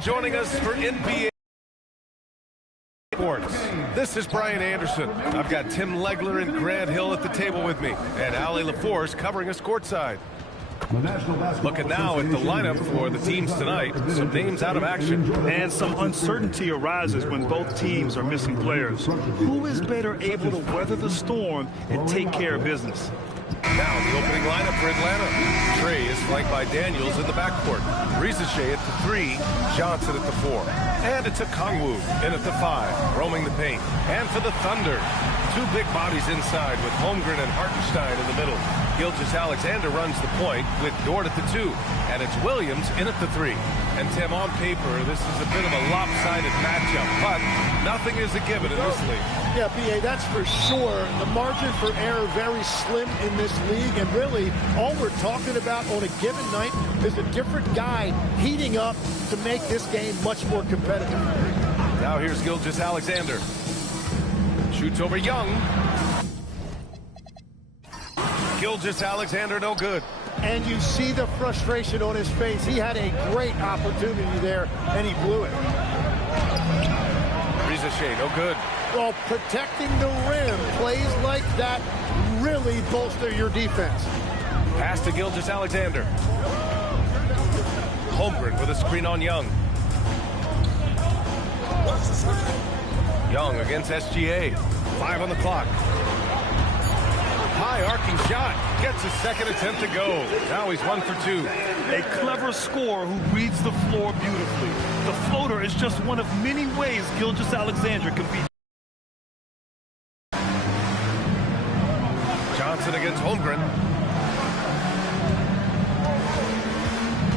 joining us for NBA Sports. This is Brian Anderson. I've got Tim Legler and Grant Hill at the table with me, and Ali LaForce covering us courtside. Looking now at the lineup for the teams tonight, some names out of action. And some uncertainty arises when both teams are missing players. Who is better able to weather the storm and take care of business? Now the opening lineup for Atlanta. Trey is flanked by Daniels in the backcourt. Rizachet at the 3, Johnson at the 4. And it's a Kongwu in at the 5, roaming the paint. And for the Thunder, two big bodies inside with Holmgren and Hartenstein in the middle. Gilgeous-Alexander runs the point with Dort at the 2, and it's Williams in at the 3. And Tim, on paper, this is a bit of a lopsided matchup, but nothing is a given in this league. Yeah, PA, that's for sure. The margin for error very slim in this league, and really all we're talking about on a given night is a different guy heating up to make this game much more competitive. Now here's Gilgeous-Alexander. Shoots over Young. Gilgeous-Alexander no good. And you see the frustration on his face. He had a great opportunity there, and he blew it. Rizachet no good. Well, protecting the rim, plays like that really bolster your defense. Pass to Gilgeous-Alexander. Holmgren with a screen on Young. Young against SGA. 5 on the clock. High arcing shot. Gets his second attempt to go. Now he's 1 for 2. A clever scorer who reads the floor beautifully. The floater is just one of many ways Gilgeous-Alexander can beat. Johnson against Holmgren.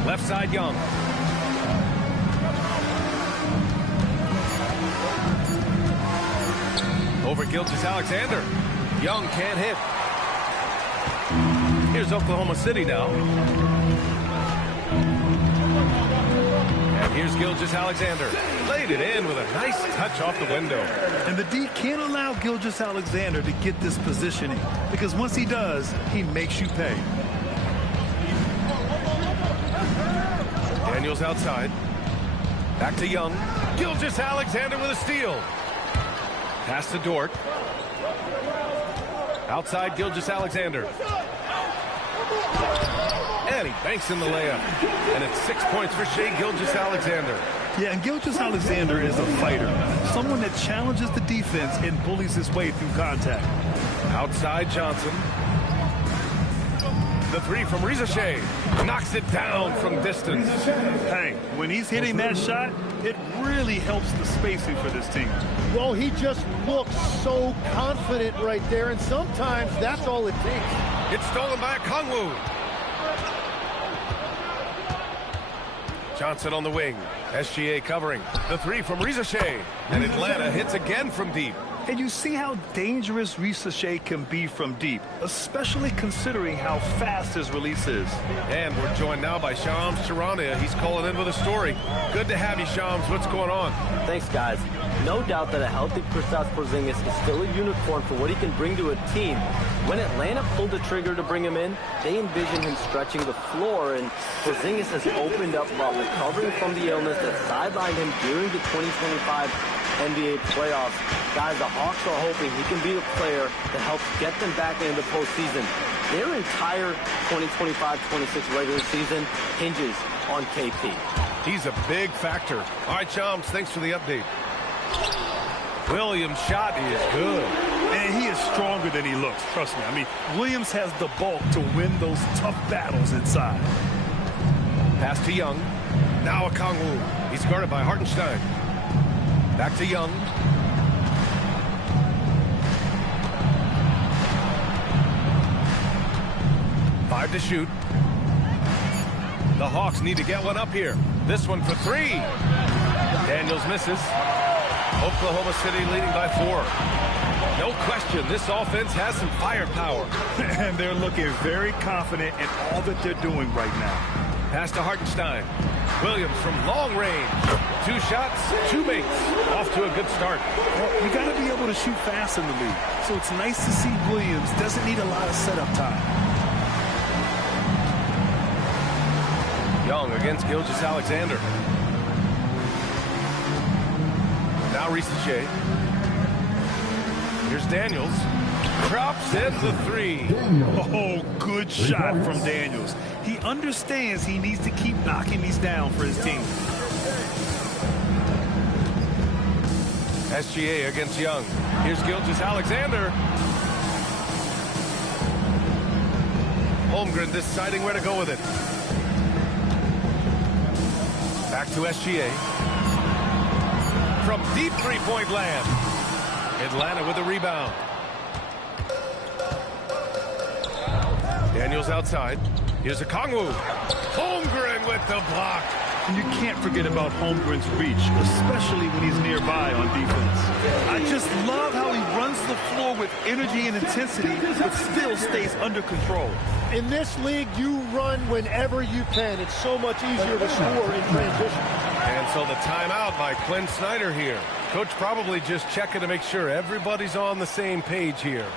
Left side Young. Over Gilgeous-Alexander. Young can't hit. Here's Oklahoma City now. And here's Gilgeous-Alexander. Laid it in with a nice touch off the window. And the D can't allow Gilgeous-Alexander to get this positioning, because once he does, he makes you pay. Daniels outside. Back to Young. Gilgeous-Alexander with a steal. Pass to Dort. Outside Gilgeous-Alexander. And he banks in the layup. And it's 6 points for Shai Gilgeous-Alexander. Yeah, and Gilgeous-Alexander is a fighter. Someone that challenges the defense and bullies his way through contact. Outside Johnson. The 3 from Rizachet. Knocks it down from distance. Hey, when he's hitting that shot, it really helps the spacing for this team. Well, he just looks so confident right there, and sometimes that's all it takes. It's stolen by Kongwu. Johnson on the wing. SGA covering. The 3 from Rizachet. And Atlanta hits again from deep. And you see how dangerous Rizachet can be from deep, especially considering how fast his release is. And we're joined now by Shams Charania. He's calling in with a story. Good to have you, Shams. What's going on? Thanks, guys. No doubt that a healthy Kristaps Porzingis is still a unicorn for what he can bring to a team. When Atlanta pulled the trigger to bring him in, they envisioned him stretching the floor, and Porzingis has opened up while recovering from the illness that sidelined him during the 2025 NBA playoffs. Guys, the Hawks are hoping he can be the player that helps get them back into the postseason. Their entire 2025-26 regular season hinges on KP. He's a big factor. All right, Shams, thanks for the update. Williams' shot is good. And he is stronger than he looks, trust me. I mean, Williams has the bulk to win those tough battles inside. Pass to Young. Now a Kongwu. He's guarded by Hartenstein. Back to Young. Five to shoot. The Hawks need to get one up here. This one for 3. Daniels misses. Oklahoma City leading by 4. No question, this offense has some firepower. And they're looking very confident in all that they're doing right now. Pass to Hartenstein. Williams from long range. 2 shots, 2 makes. Off to a good start. Well, you got to be able to shoot fast in the league. So it's nice to see Williams doesn't need a lot of setup time. Young against Gilgeous-Alexander. Risache. Here's Daniels. Drops in the three. Oh, good shot from Daniels. He understands he needs to keep knocking these down for his team. SGA against Young. Here's Gilgeous-Alexander. Holmgren deciding where to go with it. Back to SGA. From deep three-point land. Atlanta with the rebound. Daniels outside. Here's a Kongwu. Holmgren with the block. And you can't forget about Holmgren's reach, especially when he's nearby on defense. I just love how he runs the floor with energy and intensity, but still stays under control. In this league, you run whenever you can. It's so much easier to score in transition. And so the timeout by Quinn Snyder here. Coach probably just checking to make sure everybody's on the same page here.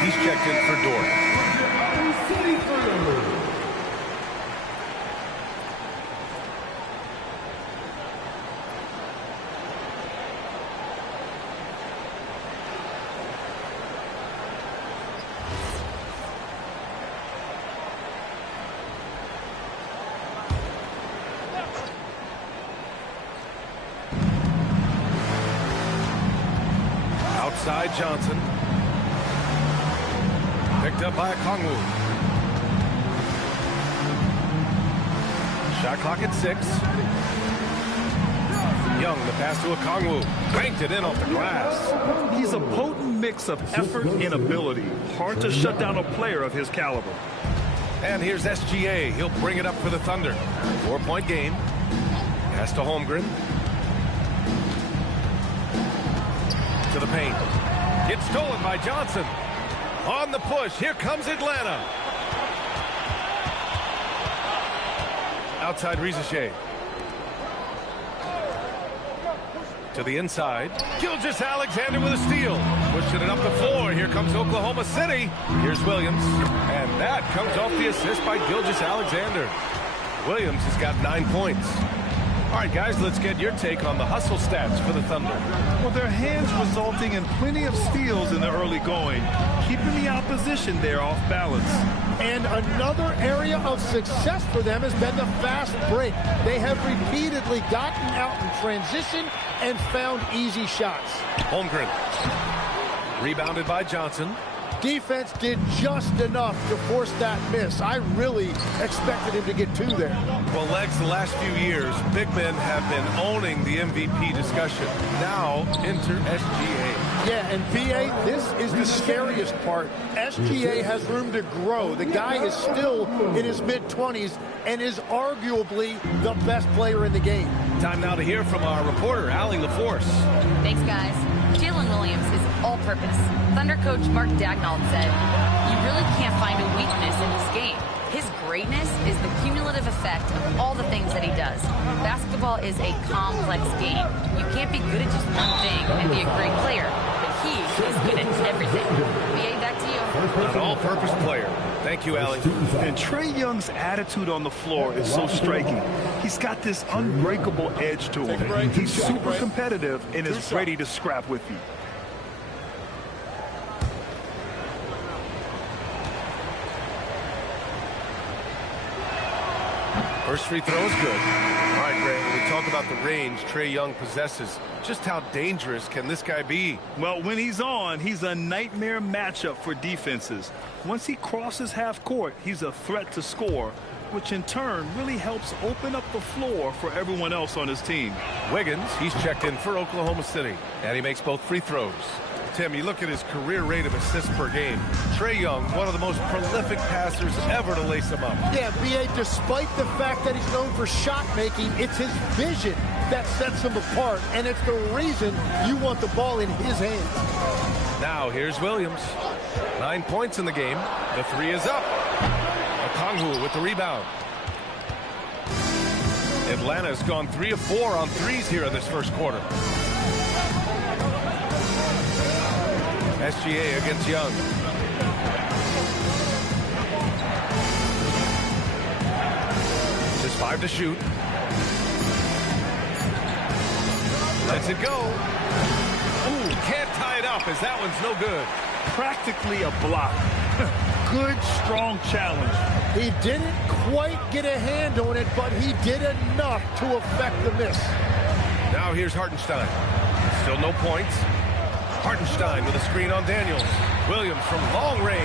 He's checked in for Dort. Outside Johnson. Picked up by a Kongwu. Shot clock at 6. Young, the pass to a Kongwu. Banked it in off the glass. He's a potent mix of effort and ability. Hard to shut down a player of his caliber. And here's SGA. He'll bring it up for the Thunder. 4-point game. Pass to Holmgren. To the paint. It's stolen by Johnson. On the push, here comes Atlanta. Outside Risache. To the inside. Gilgeous-Alexander with a steal. Pushing it up the floor. Here comes Oklahoma City. Here's Williams. And that comes off the assist by Gilgeous-Alexander. Williams has got 9 points. All right, guys, let's get your take on the hustle stats for the Thunder. Well, their hands resulting in plenty of steals in the early going, keeping the opposition there off balance. And another area of success for them has been the fast break. They have repeatedly gotten out in transition and found easy shots. Holmgren. Rebounded by Johnson. Defense did just enough to force that miss. I really expected him to get 2 there. Well, Legs, the last few years, big men have been owning the MVP discussion. Now, enter SGA. Yeah, and VA, this is the scariest part. SGA has room to grow. The guy is still in his mid-20s and is arguably the best player in the game. Time now to hear from our reporter, Allie LaForce. Thanks, guys. Jalen Williams is all-purpose. Thunder coach Mark Dagnall said, "You really can't find a weakness in this game. His greatness is the cumulative effect of all the things that he does. Basketball is a complex game. You can't be good at just one thing and be a great player, but he is good at everything." BA, back to you. An all-purpose player. Thank you, Alex. And Trae Young's attitude on the floor is so striking. He's got this unbreakable edge to him. He's super competitive and is ready to scrap with you. First free throw is good. All right, Grant, when we talk about the range Trae Young possesses, just how dangerous can this guy be? Well, when he's on, he's a nightmare matchup for defenses. Once he crosses half court, he's a threat to score, which in turn really helps open up the floor for everyone else on his team. Wiggins, he's checked in for Oklahoma City, and he makes both free throws. Tim, you look at his career rate of assists per game. Trae Young, one of the most prolific passers ever to lace him up. Yeah, B.A., despite the fact that he's known for shot making, it's his vision that sets him apart, and it's the reason you want the ball in his hands. Now, here's Williams. 9 points in the game. The three is up. Okongwu with the rebound. Atlanta's gone 3 of 4 on threes here in this first quarter. SGA against Young. Just 5 to shoot. Lets it go. Ooh, can't tie it up as that one's no good. Practically a block. Good, strong challenge. He didn't quite get a hand on it, but he did enough to affect the miss. Now here's Hartenstein. Still no points. Hartenstein with a screen on Daniels. Williams from long range.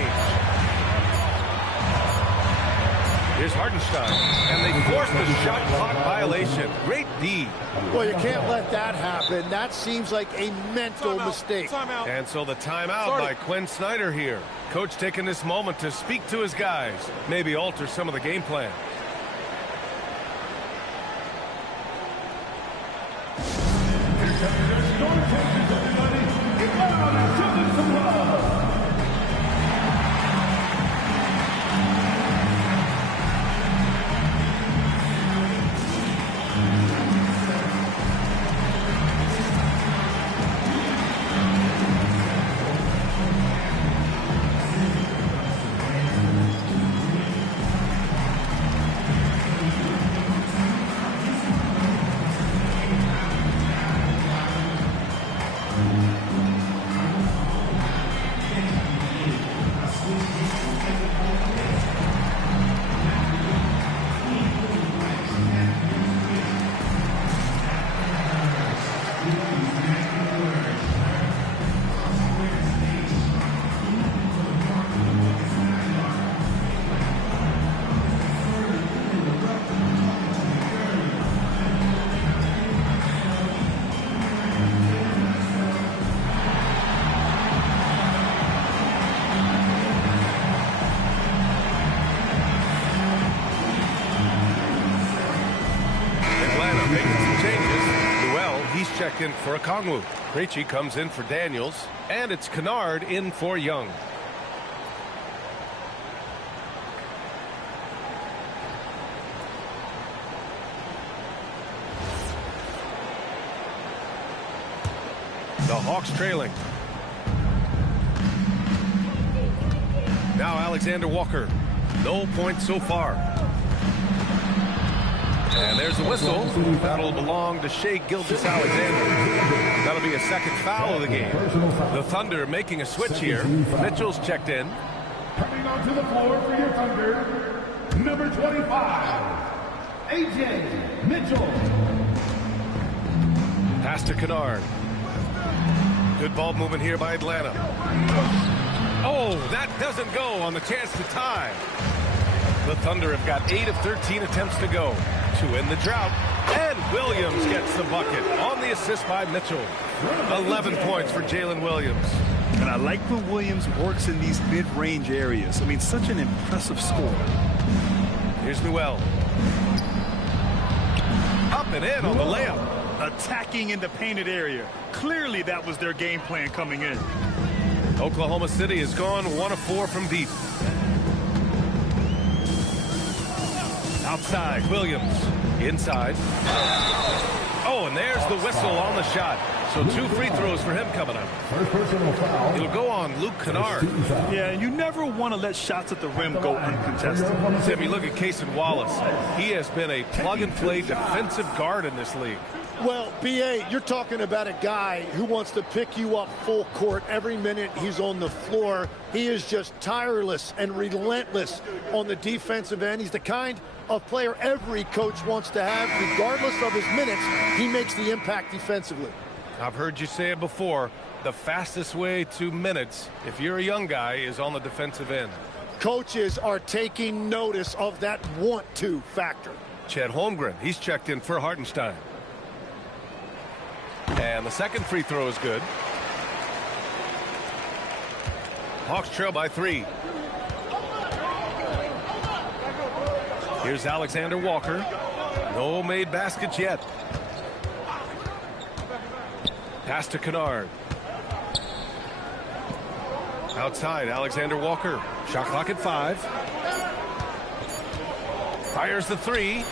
Here's Hartenstein. And they force the shot clock violation. Great D. Well, you can't let that happen. That seems like a mental mistake. And so the timeout by Quinn Snyder here. Coach taking this moment to speak to his guys. Maybe alter some of the game plan. Checked in for Okongwu. Krejci comes in for Daniels, and it's Kennard in for Young. The Hawks trailing. Now Alexander Walker. No points so far. And there's a whistle. That'll belong to Shai Gilgeous-Alexander. That'll be a second foul of the game. The Thunder making a switch here. Mitchell's checked in. Coming onto the floor for your Thunder, number 25, A.J. Mitchell. Pass to Kennard. Good ball movement here by Atlanta. Oh, that doesn't go on the chance to tie. The Thunder have got 8 of 13 attempts to go to win the drought. And Williams gets the bucket on the assist by Mitchell. 11 points for Jalen Williams. And I like when Williams works in these mid-range areas. I mean, such an impressive score. Here's Newell. Up and in on the layup. Attacking in the painted area. Clearly that was their game plan coming in. Oklahoma City has gone 1 of 4 from deep. Outside, Williams. Inside. Oh, and there's the whistle on the shot. So 2 free throws for him coming up. First personal foul. It'll go on Luke Kennard. Yeah, you never want to let shots at the rim go uncontested. Tim, you look at Cason Wallace. He has been a plug-and-play defensive guard in this league. Well, B.A., you're talking about a guy who wants to pick you up full court every minute he's on the floor. He is just tireless and relentless on the defensive end. He's the kind of player every coach wants to have. Regardless of his minutes, he makes the impact defensively. I've heard you say it before. The fastest way to minutes, if you're a young guy, is on the defensive end. Coaches are taking notice of that want-to factor. Chet Holmgren, he's checked in for Hartenstein. And the second free throw is good. Hawks trail by 3. Here's Alexander Walker. No made baskets yet. Pass to Kennard. Outside, Alexander Walker. Shot clock at 5. Fires the 3.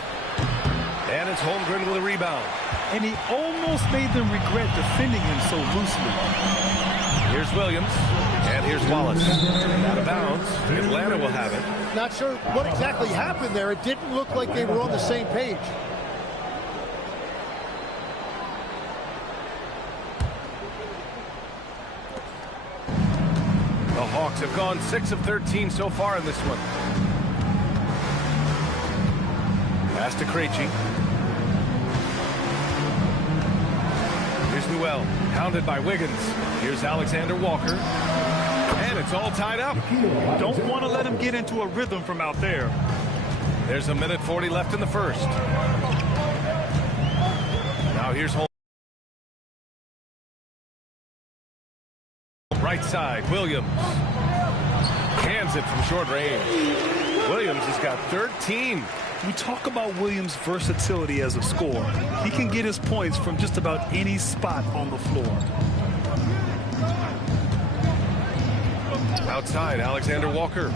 And it's Holmgren with a rebound. And he almost made them regret defending him so loosely. Here's Williams. And here's Wallace. Out of bounds. Atlanta will have it. Not sure what exactly happened there. It didn't look like they were on the same page. The Hawks have gone 6 of 13 so far in this one. Pass to Krejci. Here's Newell, hounded by Wiggins. Here's Alexander Walker. And it's all tied up. Don't want to let him get into a rhythm from out there. There's a minute 40 left in the first. Now here's Holmes. Right side, Williams. Hands it from short range. Williams has got 13. We talk about Williams' versatility as a scorer. He can get his points from just about any spot on the floor. Outside, Alexander Walker.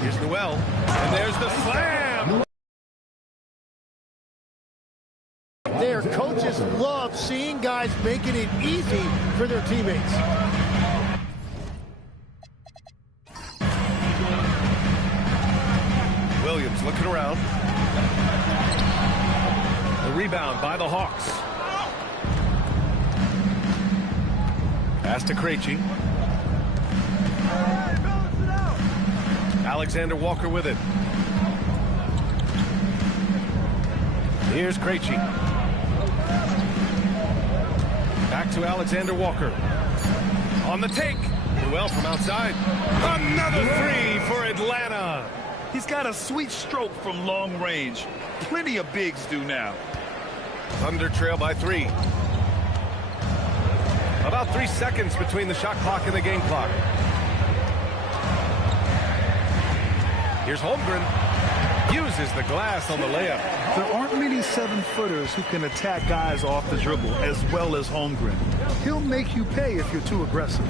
Here's Newell. And there's the slam. Their coaches love seeing guys making it easy for their teammates. Williams looking around. The rebound by the Hawks. Pass to Krejci. Alexander Walker with it. Here's Krejci. Back to Alexander Walker. On the take. Newell from outside. Another 3 for Atlanta. He's got a sweet stroke from long range. Plenty of bigs do now. Thunder trail by 3. About 3 seconds between the shot clock and the game clock. Here's Holmgren. Uses the glass on the layup. There aren't many 7-footers who can attack guys off the dribble as well as Holmgren. He'll make you pay if you're too aggressive.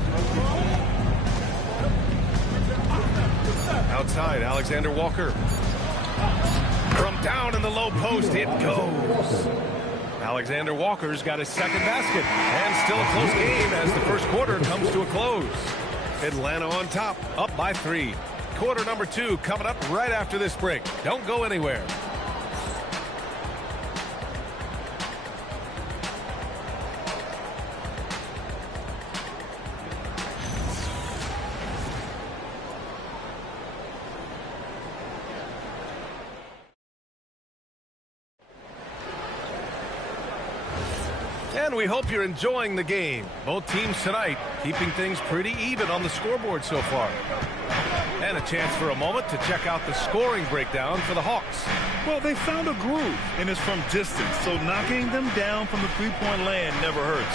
Outside, Alexander Walker. From down in the low post, it goes. Alexander Walker's got his second basket. And still a close game as the first quarter comes to a close. Atlanta on top, up by 3. Quarter number 2 coming up right after this break. Don't go anywhere. And we hope you're enjoying the game. Both teams tonight keeping things pretty even on the scoreboard so far. And a chance for a moment to check out the scoring breakdown for the Hawks. Well, they found a groove, and it's from distance, so knocking them down from the three-point land never hurts.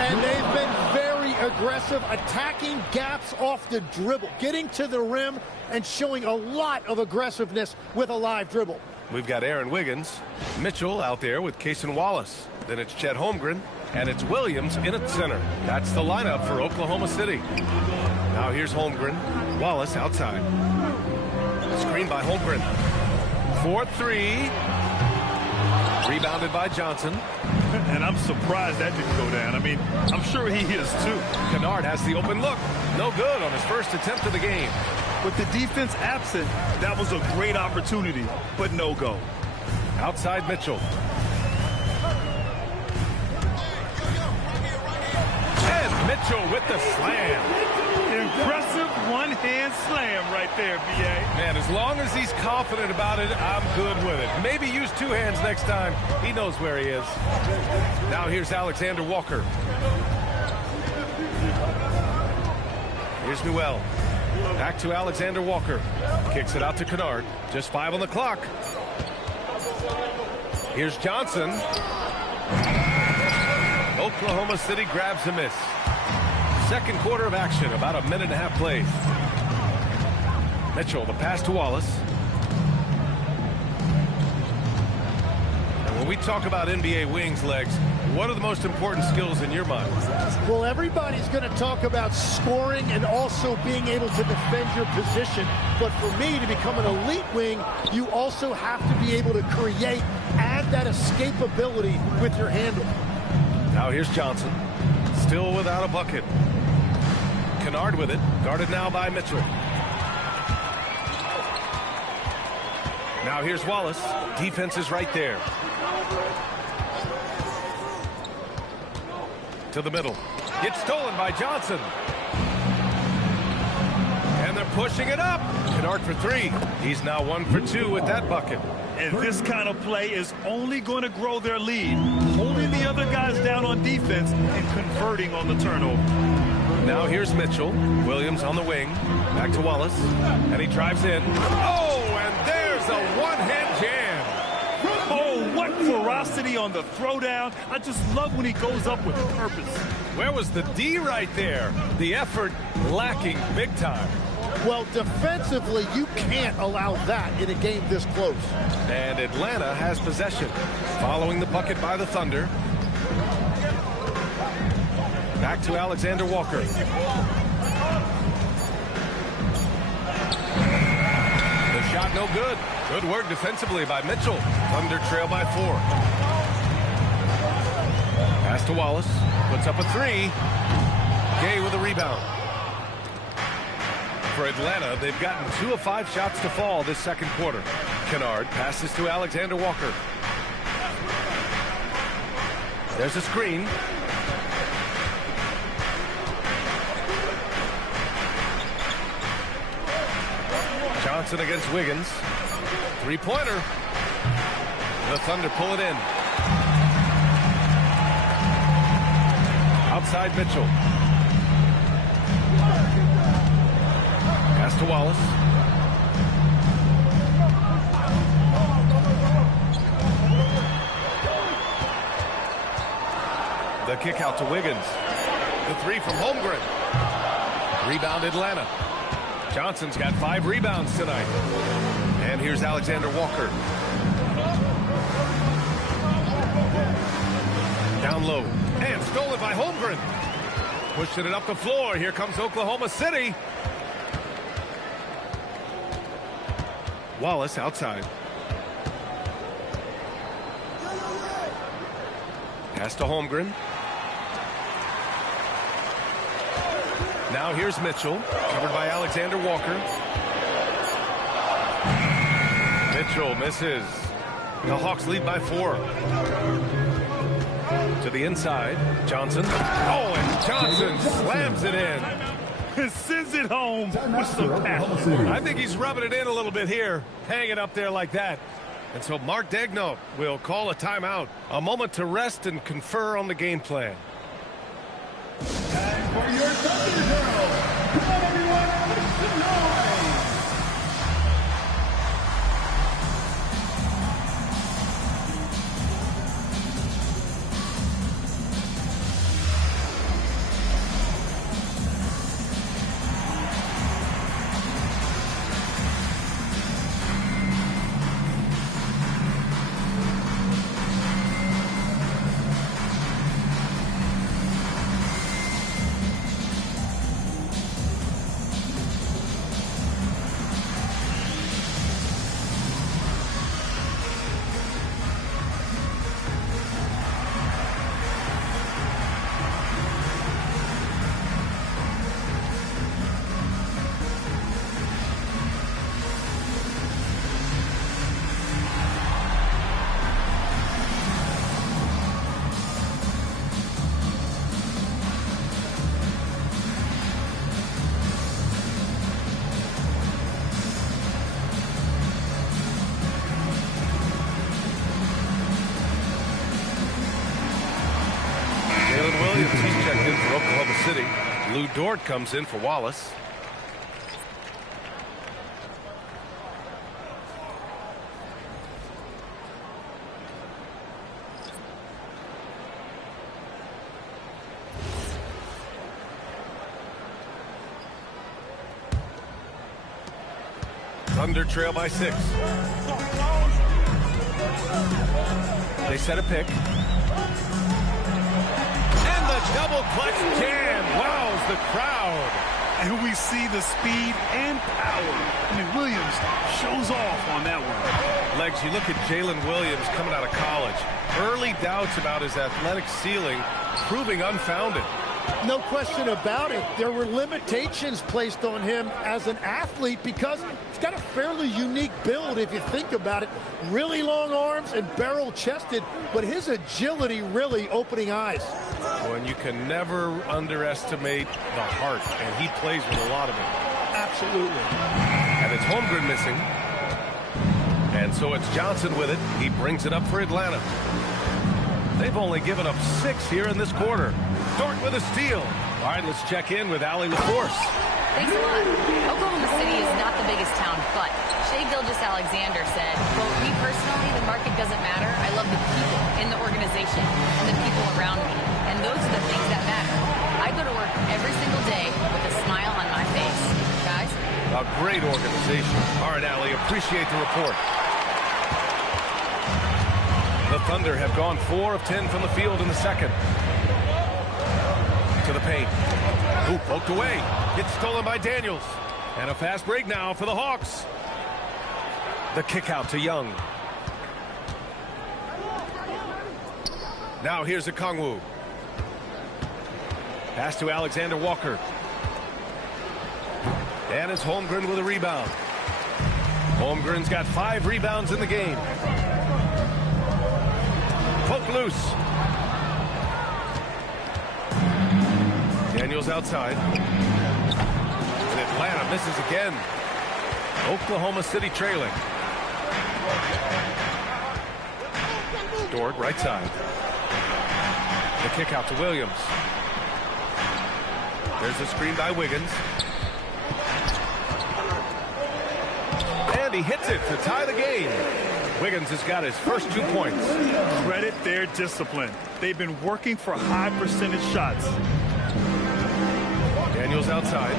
And they've been very aggressive, attacking gaps off the dribble, getting to the rim and showing a lot of aggressiveness with a live dribble. We've got Aaron Wiggins, Mitchell out there with Cason Wallace. Then it's Chet Holmgren, and it's Williams in at center. That's the lineup for Oklahoma City. Now here's Holmgren. Wallace outside. Screen by Holmgren. 4-3. Rebounded by Johnson. And I'm surprised that didn't go down. I mean, I'm sure he is too. Kennard has the open look. No good on his first attempt of the game. With the defense absent, that was a great opportunity, but no go. Outside Mitchell. And Mitchell with the slam. Impressive one-hand slam right there, B.A. Man, as long as he's confident about it, I'm good with it. Maybe use two hands next time. He knows where he is. Now here's Alexander Walker. Here's Newell. Back to Alexander Walker. Kicks it out to Kennard. Just 5 on the clock. Here's Johnson. Oklahoma City grabs a miss. Second quarter of action, about a minute and a half played. Mitchell, the pass to Wallace. And when we talk about NBA wings, Legs, what are the most important skills in your mind? Well, everybody's going to talk about scoring and also being able to defend your position. But for me, to become an elite wing, you also have to be able to create, add that escapability with your handle. Now here's Johnson. Still without a bucket. Kennard with it. Guarded now by Mitchell. Now here's Wallace. Defense is right there. To the middle. Gets stolen by Johnson. And they're pushing it up. Kennard for 3. He's now 1 for 2 with that bucket. And this kind of play is only going to grow their lead, holding the other guys down on defense and converting on the turnover. Now here's Mitchell. Williams on the wing. Back to Wallace. And he drives in. Oh, and there's a one-hand jam. Oh, what ferocity on the throwdown. I just love when he goes up with purpose. Where was the D right there? The effort lacking big time. Well, defensively, you can't allow that in a game this close. And Atlanta has possession. Following the bucket by the Thunder. Back to Alexander Walker. The shot no good. Good work defensively by Mitchell. Thunder trail by 4. Pass to Wallace. Puts up a 3. Gay with a rebound. For Atlanta, they've gotten 2 of 5 shots to fall this second quarter. Kennard passes to Alexander Walker. There's a screen. Johnson against Wiggins. 3-pointer. The Thunder pull it in. Outside Mitchell. Pass to Wallace. The kick out to Wiggins. The 3 from Holmgren. Rebound Atlanta. Johnson's got 5 rebounds tonight. And here's Alexander Walker. Down low. And stolen by Holmgren. Pushing it up the floor. Here comes Oklahoma City. Wallace outside. Pass to Holmgren. Now here's Mitchell, covered by Alexander Walker. Mitchell misses. The Hawks lead by 4. To the inside, Johnson. Oh, and Johnson slams it in. Sends it home with some passion. I think he's rubbing it in a little bit here, hanging up there like that. And so Mark Daigneault will call a timeout, a moment to rest and confer on the game plan. And for your Thunder Girls, come on everyone, make some noise! for Oklahoma City. Lou Dort comes in for Wallace. Thunder trail by 6. They set a pick. And the double clutch jam wows the crowd. And we see the speed and power. I mean, Williams shows off on that one. Legs, you look at Jalen Williams coming out of college. Early doubts about his athletic ceiling proving unfounded. No question about it. There were limitations placed on him as an athlete because he's got a fairly unique build if you think about it. Really long arms and barrel-chested, but his agility really opening eyes. Well, and you can never underestimate the heart, and he plays with a lot of it. Absolutely. And it's Holmgren missing. And so it's Johnson with it. He brings it up for Atlanta. They've only given up 6 here in this quarter. Dort with a steal. All right, let's check in with Allie LaForce. Thanks a lot. Oklahoma City is not the biggest town, but Shai Gilgeous-Alexander said, quote, "Me personally, the market doesn't matter. I love the people in the organization and the people around me. And those are the things that matter. I go to work every single day with a smile on my face." Guys? A great organization. All right, Allie, appreciate the report. The Thunder have gone 4 of 10 from the field in the second. To the paint. Ooh, poked away. Gets stolen by Daniels. And a fast break now for the Hawks. The kick out to Young. Now here's a Kongwu. Pass to Alexander Walker. And it's Holmgren with a rebound. Holmgren's got 5 rebounds in the game. Poke loose. Daniels outside. And Atlanta misses again. Oklahoma City trailing. Dort right side. The kick out to Williams. There's a screen by Wiggins. And he hits it to tie the game. Wiggins has got his first 2 points. Credit their discipline. They've been working for high percentage shots. Daniels outside.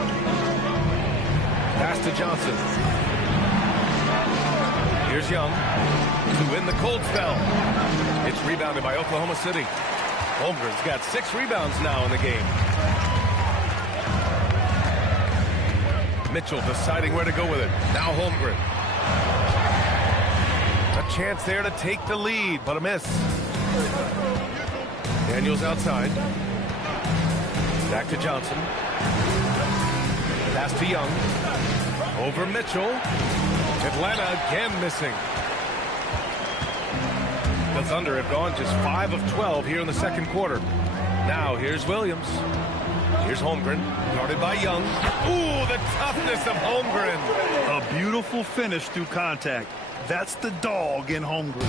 Pass to Johnson. Here's Young to win the cold spell. It's rebounded by Oklahoma City. Holmgren's got 6 rebounds now in the game. Mitchell deciding where to go with it. Now Holmgren. A chance there to take the lead, but a miss. Daniels outside. Back to Johnson. Pass to Young. Over Mitchell. Atlanta again missing. The Thunder have gone just 5 of 12 here in the second quarter. Now here's Williams. Here's Holmgren, guarded by Young. Ooh, the toughness of Holmgren. A beautiful finish through contact. That's the dog in Holmgren.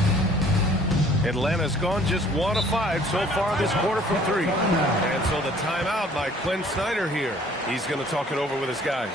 Atlanta's gone just 1 of 5 so far this quarter from 3. And so the timeout by Quinn Snyder here. He's going to talk it over with his guys.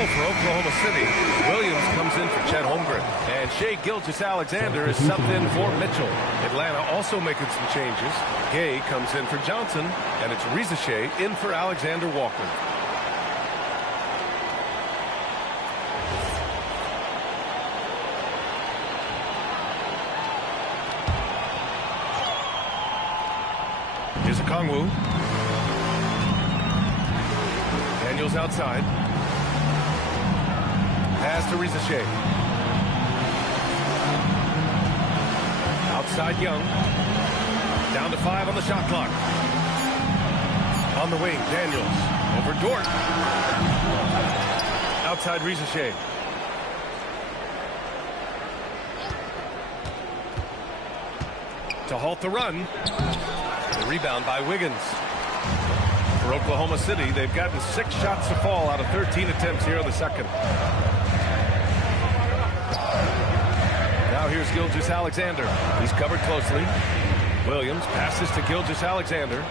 For Oklahoma City, Williams comes in for Chet Holmgren. And Shai Gilgeous-Alexander is subbed in for Mitchell. Atlanta also making some changes. Gay comes in for Johnson, and it's Riza in for Alexander Walker. Here's a Kongwu. Daniels outside. Pass to Riza. Outside Young. Down to 5 on the shot clock. On the wing, Daniels. Over Dort. Outside Rizachet. To halt the run. The rebound by Wiggins. For Oklahoma City, they've gotten 6 shots to fall out of 13 attempts here in the second. Now here's Gilgeous-Alexander. He's covered closely. Williams passes to Gilgeous-Alexander.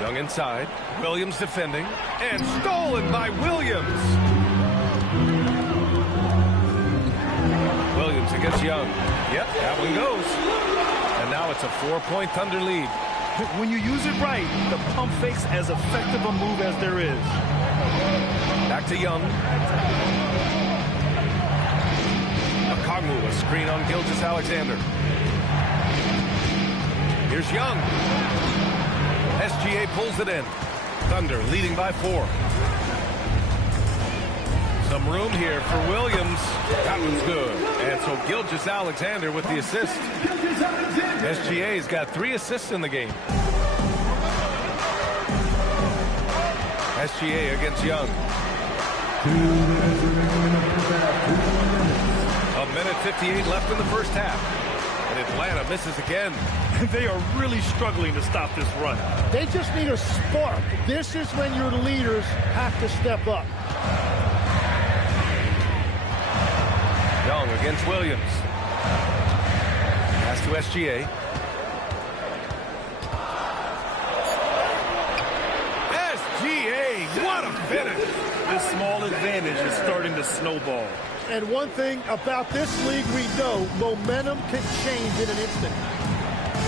Young inside. Williams defending. And stolen by Williams. Williams against Young. Yep, that one goes. And now it's a 4-point Thunder lead. When you use it right, the pump fake's as effective a move as there is. Back to Young. A screen on Gilgeous-Alexander. Here's Young. SGA pulls it in. Thunder leading by 4. Some room here for Williams. That one's good. And so Gilgeous-Alexander with the assist. SGA's got 3 assists in the game. SGA against Young. 1:58 left in the first half. And Atlanta misses again. They are really struggling to stop this run. They just need a spark. This is when your leaders have to step up. Young against Williams. Pass to SGA. SGA, what a finish. This small advantage is starting to snowball. And one thing about this league we know, momentum can change in an instant.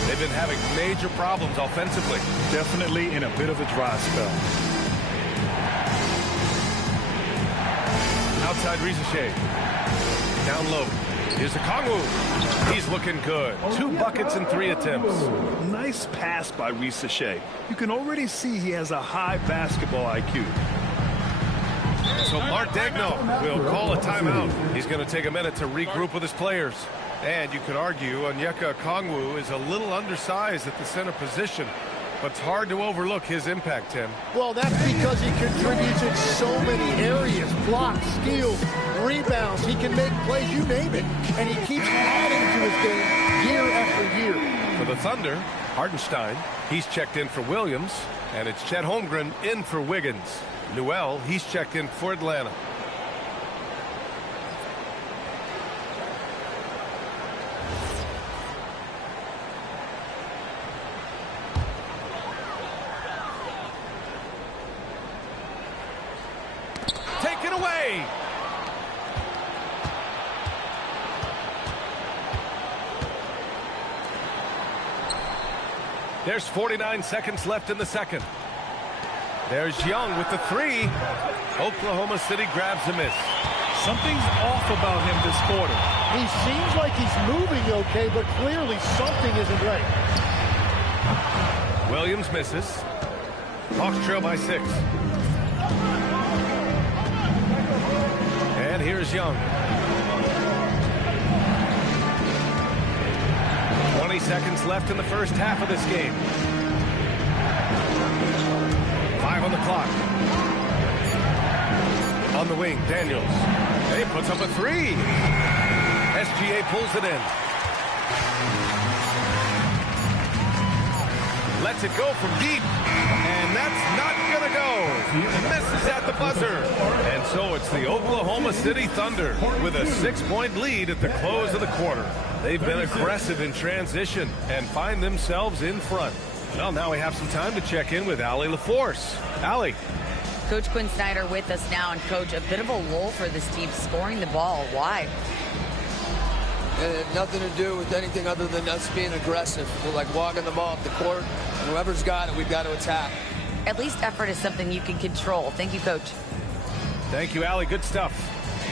They've been having major problems offensively. Definitely in a bit of a dry spell. Outside Rizachet. Down low. Here's the Kongwu. He's looking good. 2 buckets in 3 attempts. Nice pass by Rizachet. You can already see he has a high basketball IQ. So Mark Daigneault will call a timeout. He's going to take a minute to regroup with his players. And you could argue Onyeka Okongwu is a little undersized at the center position, but it's hard to overlook his impact, Tim. Well, that's because he contributes in so many areas. Blocks, steals, rebounds. He can make plays, you name it. And he keeps adding to his game year after year. For the Thunder, Hartenstein, he's checked in for Williams. And it's Chet Holmgren in for Wiggins. Newell, he's checked in for Atlanta. Take it away. There's 49 seconds left in the second. There's Young with the 3. Oklahoma City grabs a miss. Something's off about him this quarter. He seems like he's moving okay, but clearly something isn't right. Williams misses. Hawks trail by 6. And here's Young. 20 seconds left in the first half of this game. 5 on the clock. On the wing, Daniels. He puts up a 3. SGA pulls it in. Lets it go from deep. And that's not going to go. Misses at the buzzer. And so it's the Oklahoma City Thunder with a 6-point lead at the close of the quarter. They've been aggressive in transition and find themselves in front. Well, now we have some time to check in with Allie LaForce. Allie. Coach Quinn Snyder with us now. And, Coach, a bit of a lull for this team scoring the ball. Why? It had nothing to do with anything other than us being aggressive. We're like walking the ball up the court, and whoever's got it, we've got to attack. At least effort is something you can control. Thank you, Coach. Thank you, Allie. Good stuff.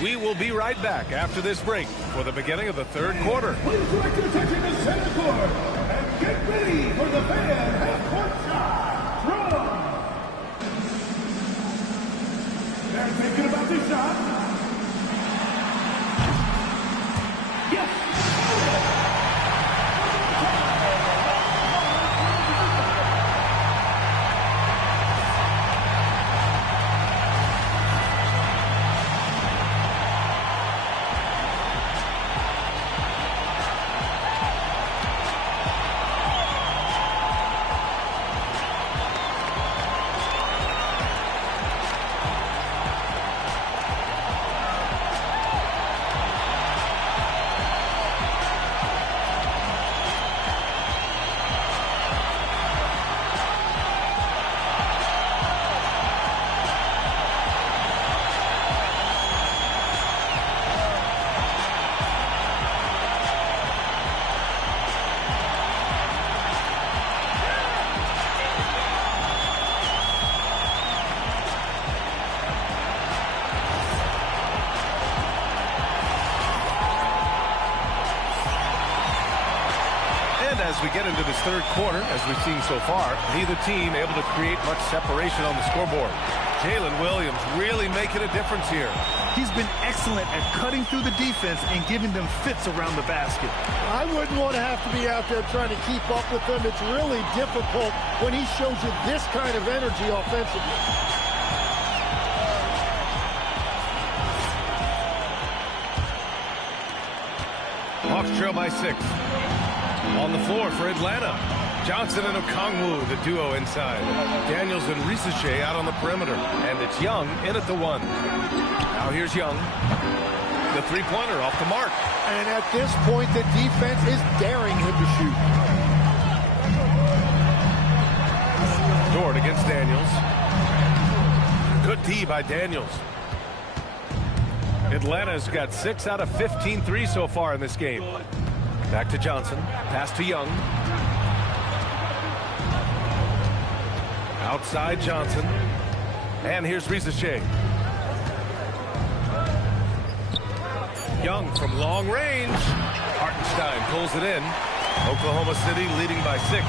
We will be right back after this break for the beginning of the third quarter. Please direct your attention to center court and get ready for the fan half-court shot from... They're thinking about the shot. as we get into this third quarter, as we've seen so far, neither team able to create much separation on the scoreboard. Jalen Williams really making a difference here. He's been excellent at cutting through the defense and giving them fits around the basket. I wouldn't want to have to be out there trying to keep up with them. It's really difficult when he shows you this kind of energy offensively. Hawks trail by 6. On the floor for Atlanta. Johnson and Okongwu, the duo inside. Daniels and Risache out on the perimeter. And it's Young in at the 1. Now here's Young. The three-pointer off the mark. And at this point, the defense is daring him to shoot. Dort against Daniels. Good D by Daniels. Atlanta's got 6 out of 15 threes so far in this game. Back to Johnson. Pass to Young. Outside Johnson. And here's Risache. Young from long range. Hartenstein pulls it in. Oklahoma City leading by 6.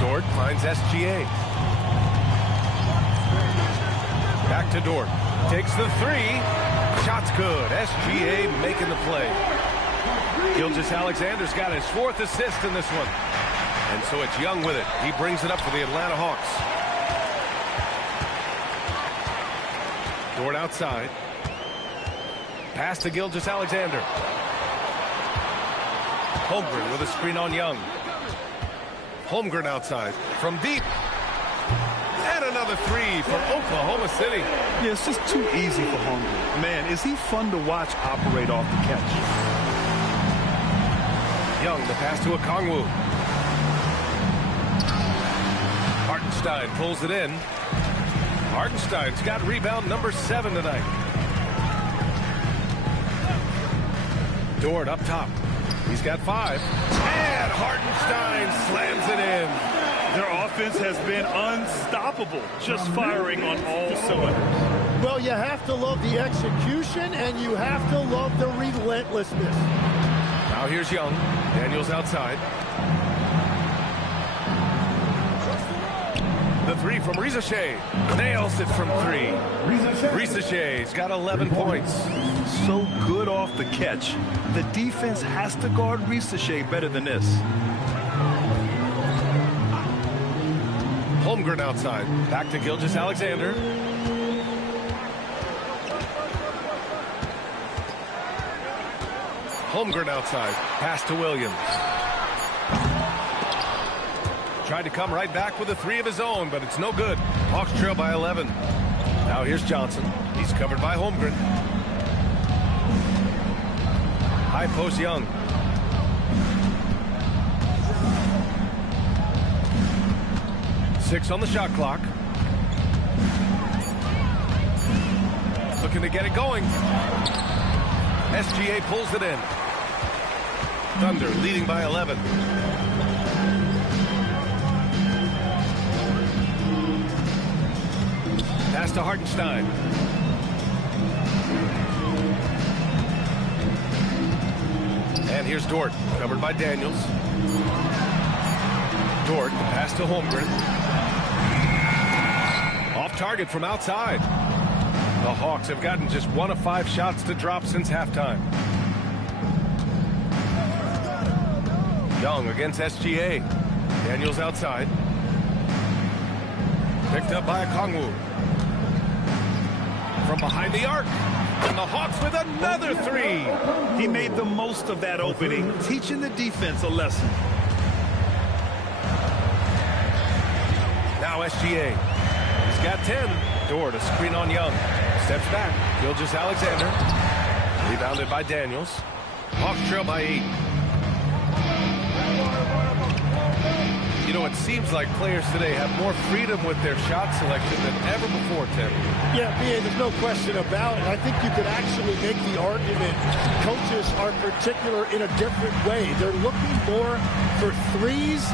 Dort finds SGA. Back to Dort. Takes the 3. Shot's good. SGA making the play. Gilgeous-Alexander's got his 4th assist in this one. And so it's Young with it. He brings it up for the Atlanta Hawks. Dort outside. Pass to Gilgeous-Alexander. Holmgren with a screen on Young. Holmgren outside from deep. And another 3 for Oklahoma City. Yeah, it's just too easy for Holmgren. Man, is he fun to watch operate off the catch. Young, the pass to Okongwu. Hartenstein pulls it in. Hartenstein's got rebound number 7 tonight. Dort up top. He's got 5. And Hartenstein slams it in. Their offense has been unstoppable, just firing on all cylinders. Well, you have to love the execution, and you have to love the relentlessness. Now here's Young. Daniels outside. The 3 from Risache. Nails it from 3. Risache's got 11 points. So good off the catch. The defense has to guard Risache better than this. Holmgren outside. Back to Gilgeous-Alexander. Holmgren outside. Pass to Williams. Tried to come right back with a 3 of his own, but it's no good. Hawks trail by 11. Now here's Johnson. He's covered by Holmgren. High post Young. Six on the shot clock. Looking to get it going. SGA pulls it in. Thunder leading by 11. Pass to Hartenstein. And here's Dort, covered by Daniels. Dort, pass to Holmgren. Off target from outside. The Hawks have gotten just 1 of 5 shots to drop since halftime. Young against SGA. Daniels outside. Picked up by Okongwu. From behind the arc. And the Hawks with another 3. He made the most of that opening, teaching the defense a lesson. Now SGA. He's got 10. Dort, a screen on Young. Steps back. Gilgeous-Alexander. Rebounded by Daniels. Hawks trail by 8. You know, it seems like players today have more freedom with their shot selection than ever before, Tim. Yeah, B.A., there's no question about it. I think you could actually make the argument coaches are particular in a different way. They're looking more for threes,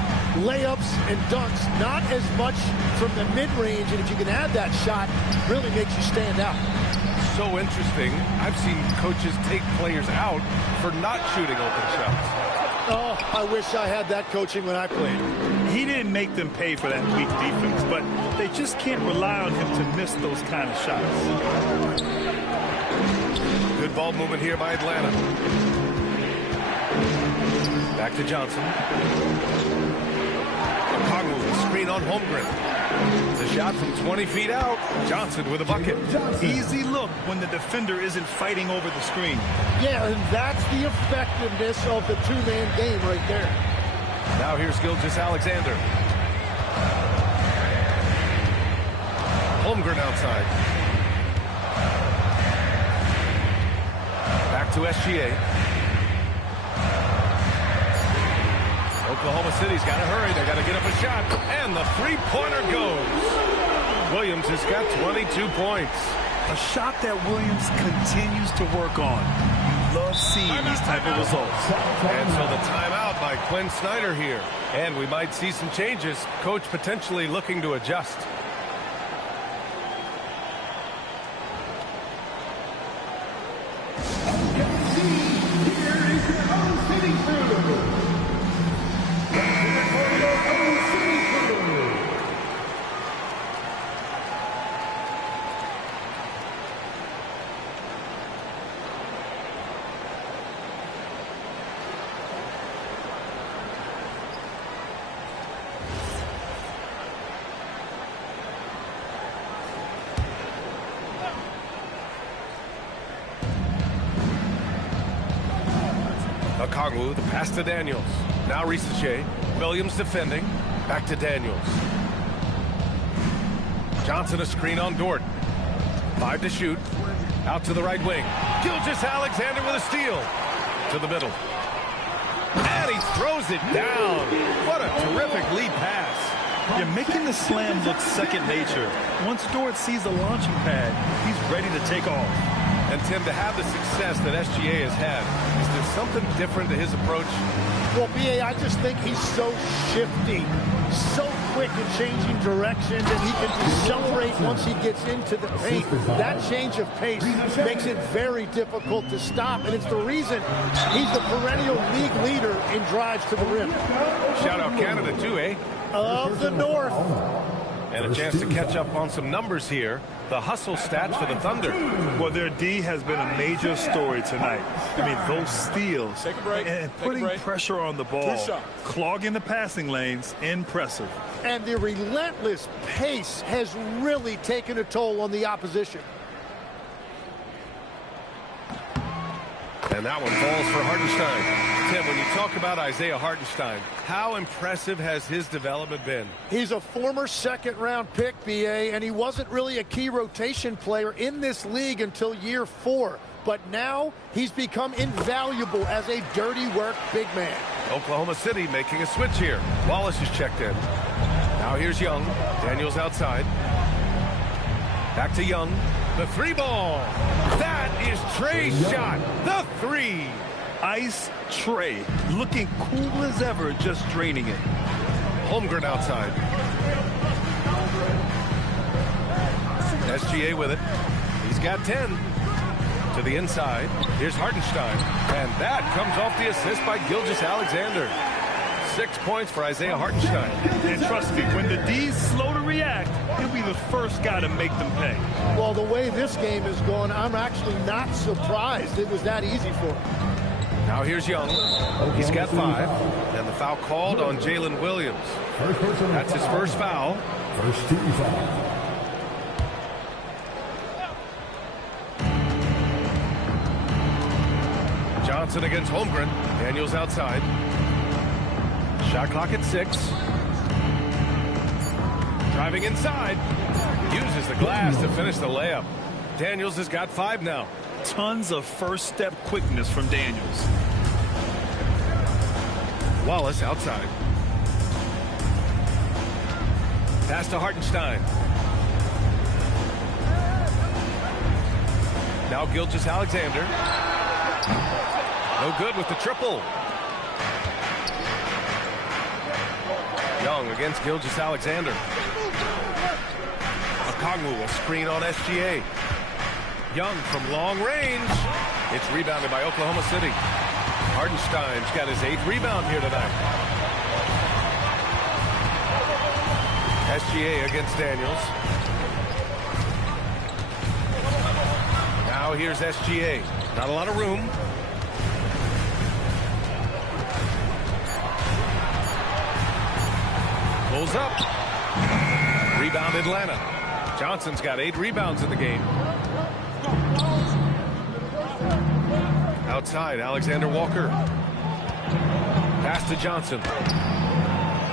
layups, and dunks, not as much from the mid-range. And if you can add that shot, really makes you stand out. so interesting. I've seen coaches take players out for not shooting open shots. Oh, I wish I had that coaching when I played. He didn't make them pay for that weak defense, but they just can't rely on him to miss those kind of shots. Good ball movement here by Atlanta. Back to Johnson. Kongwu, screen on Holmgren. It's a shot from 20 feet out. Johnson with a bucket. Easy look when the defender isn't fighting over the screen. Yeah, and that's the effectiveness of the two-man game right there. Now here's Gilgeous-Alexander. Holmgren outside. Back to SGA. Oklahoma City's got to hurry. They got to get up a shot. And the three-pointer goes. Williams has got 22 points. A shot that Williams continues to work on. You love seeing these type of results. And so the timeout by Quinn Snyder here. And we might see some changes. Coach potentially looking to adjust. Kongwu, the pass to Daniels. Now Risache. Williams defending. Back to Daniels. Johnson a screen on Dort. 5 to shoot. Out to the right wing. Gilgeous-Alexander with a steal. To the middle. And he throws it down. What a terrific lead pass. You're making the slam look second nature. Once Dort sees the launching pad, he's ready to take off. And Tim, to have the success that SGA has had, is there something different to his approach? Well, B.A., I just think he's so shifty, so quick in changing directions, and he can decelerate once he gets into the paint. That change of pace makes it very difficult to stop, and it's the reason he's the perennial league leader in drives to the rim. Shout out Canada, too, eh? Of the North. And a chance to catch up on some numbers here. The hustle stats for the Thunder. Well, their D has been a major story tonight. I mean, those steals and putting pressure on the ball, clogging the passing lanes, impressive. And the relentless pace has really taken a toll on the opposition. And that one falls for Hartenstein. Tim, when you talk about Isaiah Hartenstein, how impressive has his development been? He's a former second-round pick, B.A., and he wasn't really a key rotation player in this league until year 4. But now he's become invaluable as a dirty work big man. Oklahoma City making a switch here. Wallace is checked in. Now here's Young. Daniels outside. Back to Young. The three ball. That is Trey's shot. The three. Ice Trey, looking cool as ever, just draining it. Holmgren outside. SGA with it. He's got 10. To the inside. Here's Hartenstein. And that comes off the assist by Gilgeous-Alexander. 6 points for Isaiah Hartenstein. And trust me, when the D's slow to react, he'll be the first guy to make them pay. Well, the way this game is going, I'm actually not surprised it was that easy for him. Now here's Young. He's got 5. And the foul called on Jalen Williams. That's his first foul. First team foul. Johnson against Holmgren. Daniels outside. Shot clock at 6. Driving inside. Uses the glass to finish the layup. Daniels has got 5 now. Tons of first step quickness from Daniels. Wallace outside. Pass to Hartenstein. Now Gilgeous-Alexander. No good with the triple. Young against Gilgeous-Alexander. Kongwu, a screen on SGA. Young from long range. It's rebounded by Oklahoma City. Hardenstein's got his 8th rebound here tonight. SGA against Daniels. Now here's SGA. Not a lot of room. Pulls up. Rebound Atlanta. Johnson's got 8 rebounds in the game. Outside, Alexander Walker. Pass to Johnson.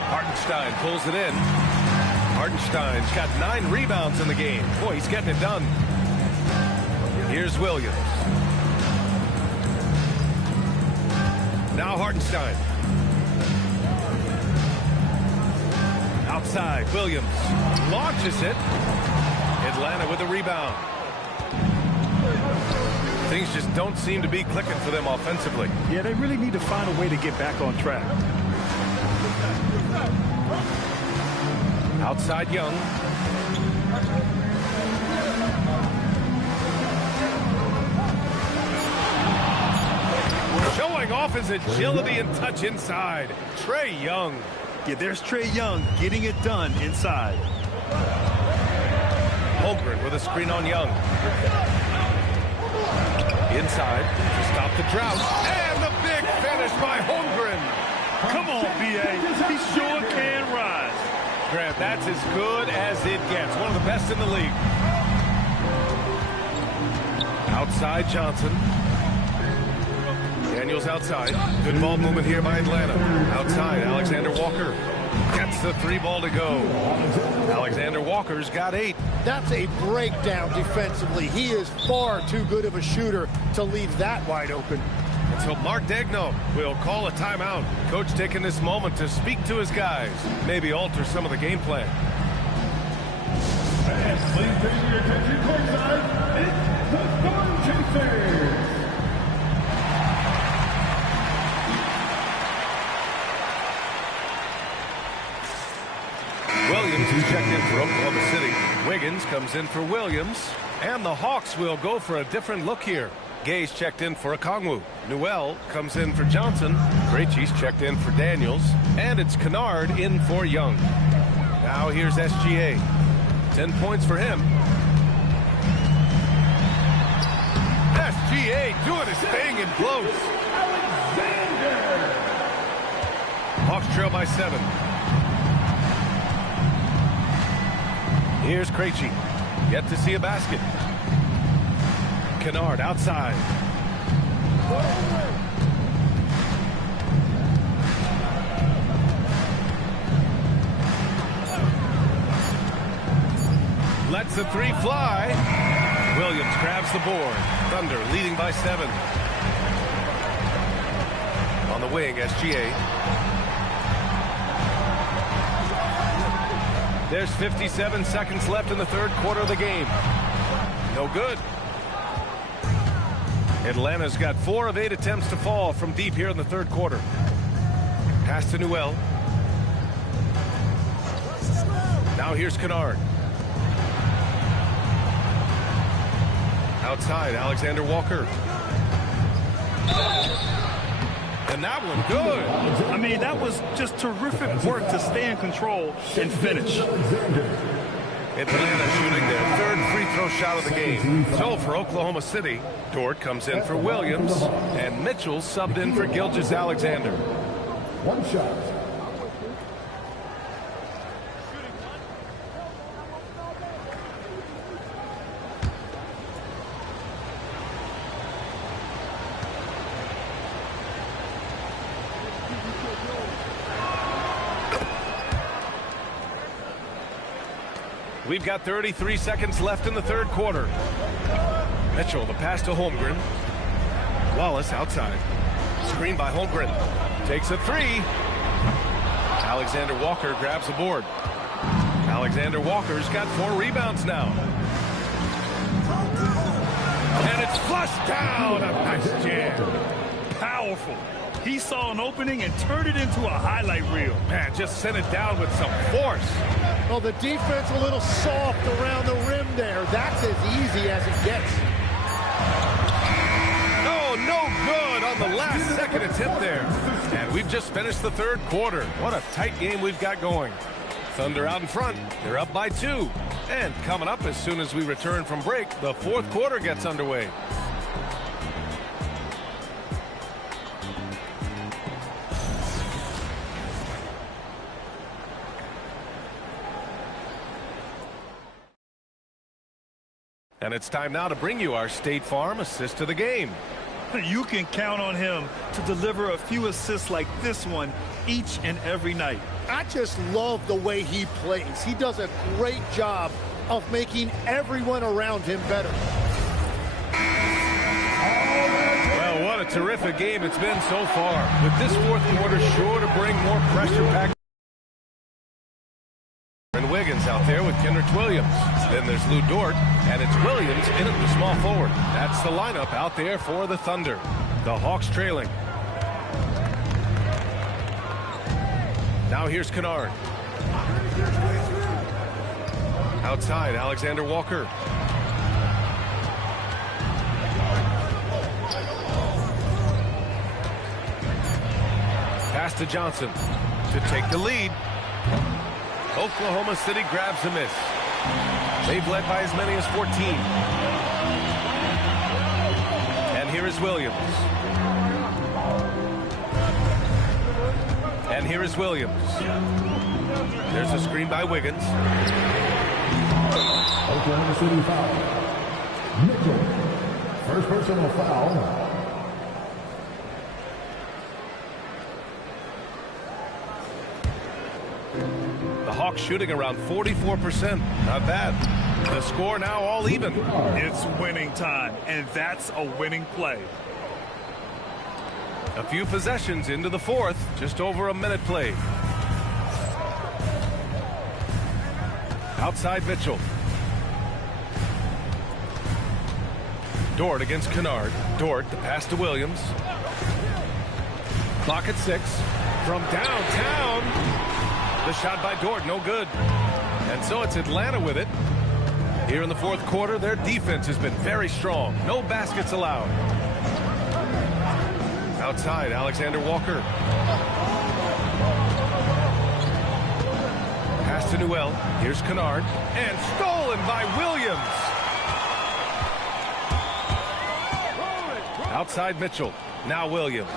Hartenstein pulls it in. Hartenstein's got 9 rebounds in the game. Boy, he's getting it done. Here's Williams. Now Hartenstein. Outside, Williams launches it. Atlanta with a rebound. Things just don't seem to be clicking for them offensively. Yeah, they really need to find a way to get back on track. Outside Young. Showing off his agility and touch inside. Trae Young. Yeah, there's Trae Young getting it done inside. Holmgren with a screen on Young. Inside to stop the drought. And the big finish by Holmgren. Come on, B.A. He sure can rise. Grant, that's as good as it gets. One of the best in the league. Outside Johnson. Daniels outside. Good ball movement here by Atlanta. Outside, Alexander Walker gets the 3 ball to go. Alexander Walker's got 8. That's a breakdown defensively. He is far too good of a shooter to leave that wide open. And so Mark Daigneault will call a timeout. Coach taking this moment to speak to his guys. Maybe alter some of the game plan. And please bring your attention courtside. It's the Storm Chasers. Williams is checked in for Oklahoma City. Wiggins comes in for Williams. And the Hawks will go for a different look here. Gay's checked in for Okongwu. Newell comes in for Johnson. Krejci's checked in for Daniels. And it's Kennard in for Young. Now here's SGA. 10 points for him. SGA doing his thing in close. Hawks trail by 7. Here's Krejci. Yet to see a basket. Kennard outside. Lets the 3 fly. Williams grabs the board. Thunder leading by 7. On the wing, SGA. There's 57 seconds left in the 3rd quarter of the game. No good. Atlanta's got 4 of 8 attempts to fall from deep here in the 3rd quarter. Pass to Newell. Now here's Kennard. Outside, Alexander Walker. And that one good. I mean, that was just terrific work to stay in control and finish. Atlanta shooting their 3rd free throw shot of the game. So for Oklahoma City, Dort comes in for Williams, and Mitchell subbed in for Gilgeous-Alexander. 1 shot. We've got 33 seconds left in the 3rd quarter. Mitchell, the pass to Holmgren. Wallace outside. Screen by Holmgren. Takes a 3. Alexander Walker grabs the board. Alexander Walker's got 4 rebounds now. And it's flushed down. A nice jam. Powerful. He saw an opening and turned it into a highlight reel. Man, just sent it down with some force. Well, the defense a little soft around the rim there. That's as easy as it gets. Oh, no good on the last second attempt there. And we've just finished the third quarter. What a tight game we've got going. Thunder out in front. They're up by 2. And coming up as soon as we return from break, the fourth quarter gets underway. And it's time now to bring you our State Farm assist to the game. You can count on him to deliver a few assists like this one each and every night. I just love the way he plays. He does a great job of making everyone around him better. Well, what a terrific game it's been so far. With this fourth quarter sure to bring more pressure back. And Wiggins out there with Kendrick Williams. Then there's Lou Dort, and it's Williams in at the small forward. That's the lineup out there for the Thunder. The Hawks trailing. Now here's Kennard. Outside, Alexander Walker. Pass to Johnson to take the lead. Oklahoma City grabs a miss. They've led by as many as 14. And here is Williams. And here is Williams. There's a screen by Wiggins. Oklahoma City foul. Mitchell. First personal foul. The Hawks shooting around 44%. Not bad. The score now all even. It's winning time, and that's a winning play. A few possessions into the fourth. Just over a minute played. Outside Mitchell. Dort against Kennard. Dort, the pass to Williams. Clock at 6. From downtown. The shot by Dort, no good. And so it's Atlanta with it. Here in the fourth quarter, their defense has been very strong. No baskets allowed. Outside, Alexander Walker. Pass to Newell. Here's Kennard. And stolen by Williams. Outside Mitchell. Now Williams.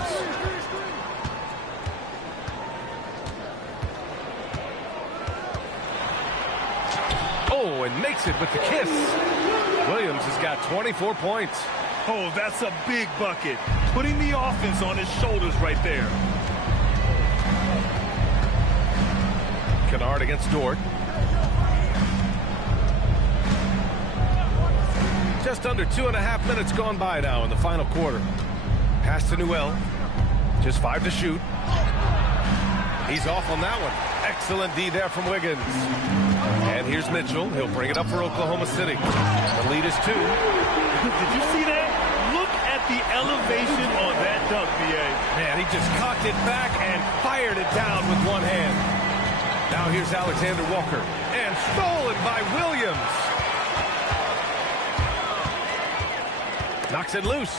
Oh, and makes it with the kiss. Williams has got 24 points. Oh, that's a big bucket. Putting the offense on his shoulders right there. Kennard against Dort. Just under 2.5 minutes gone by now in the final quarter. Pass to Newell. Just 5 to shoot. He's off on that one. Excellent D there from Wiggins. And here's Mitchell. He'll bring it up for Oklahoma City. The lead is 2. Did you see that? Look at the elevation on that dunk, B.A. Man, he just cocked it back and fired it down with one hand. Now here's Alexander Walker. And stolen by Williams. Knocks it loose.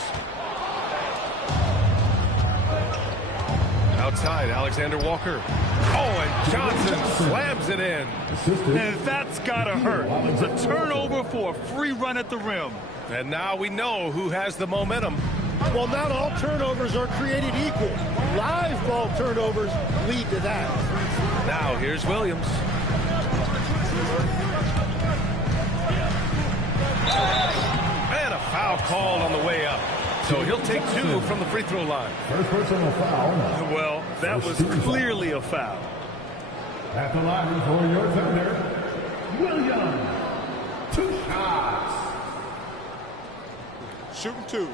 Outside, Alexander Walker. Oh, and Johnson slams it in. And that's gotta hurt. A turnover for a free run at the rim. And now we know who has the momentum. Well, not all turnovers are created equal. Live ball turnovers lead to that. Now here's Williams. And a foul called on the way up. So he'll take 2 from the free throw line. First personal foul. Well, that was clearly a foul. At the line for your Thunder, Williams. 2 shots. Shooting 2.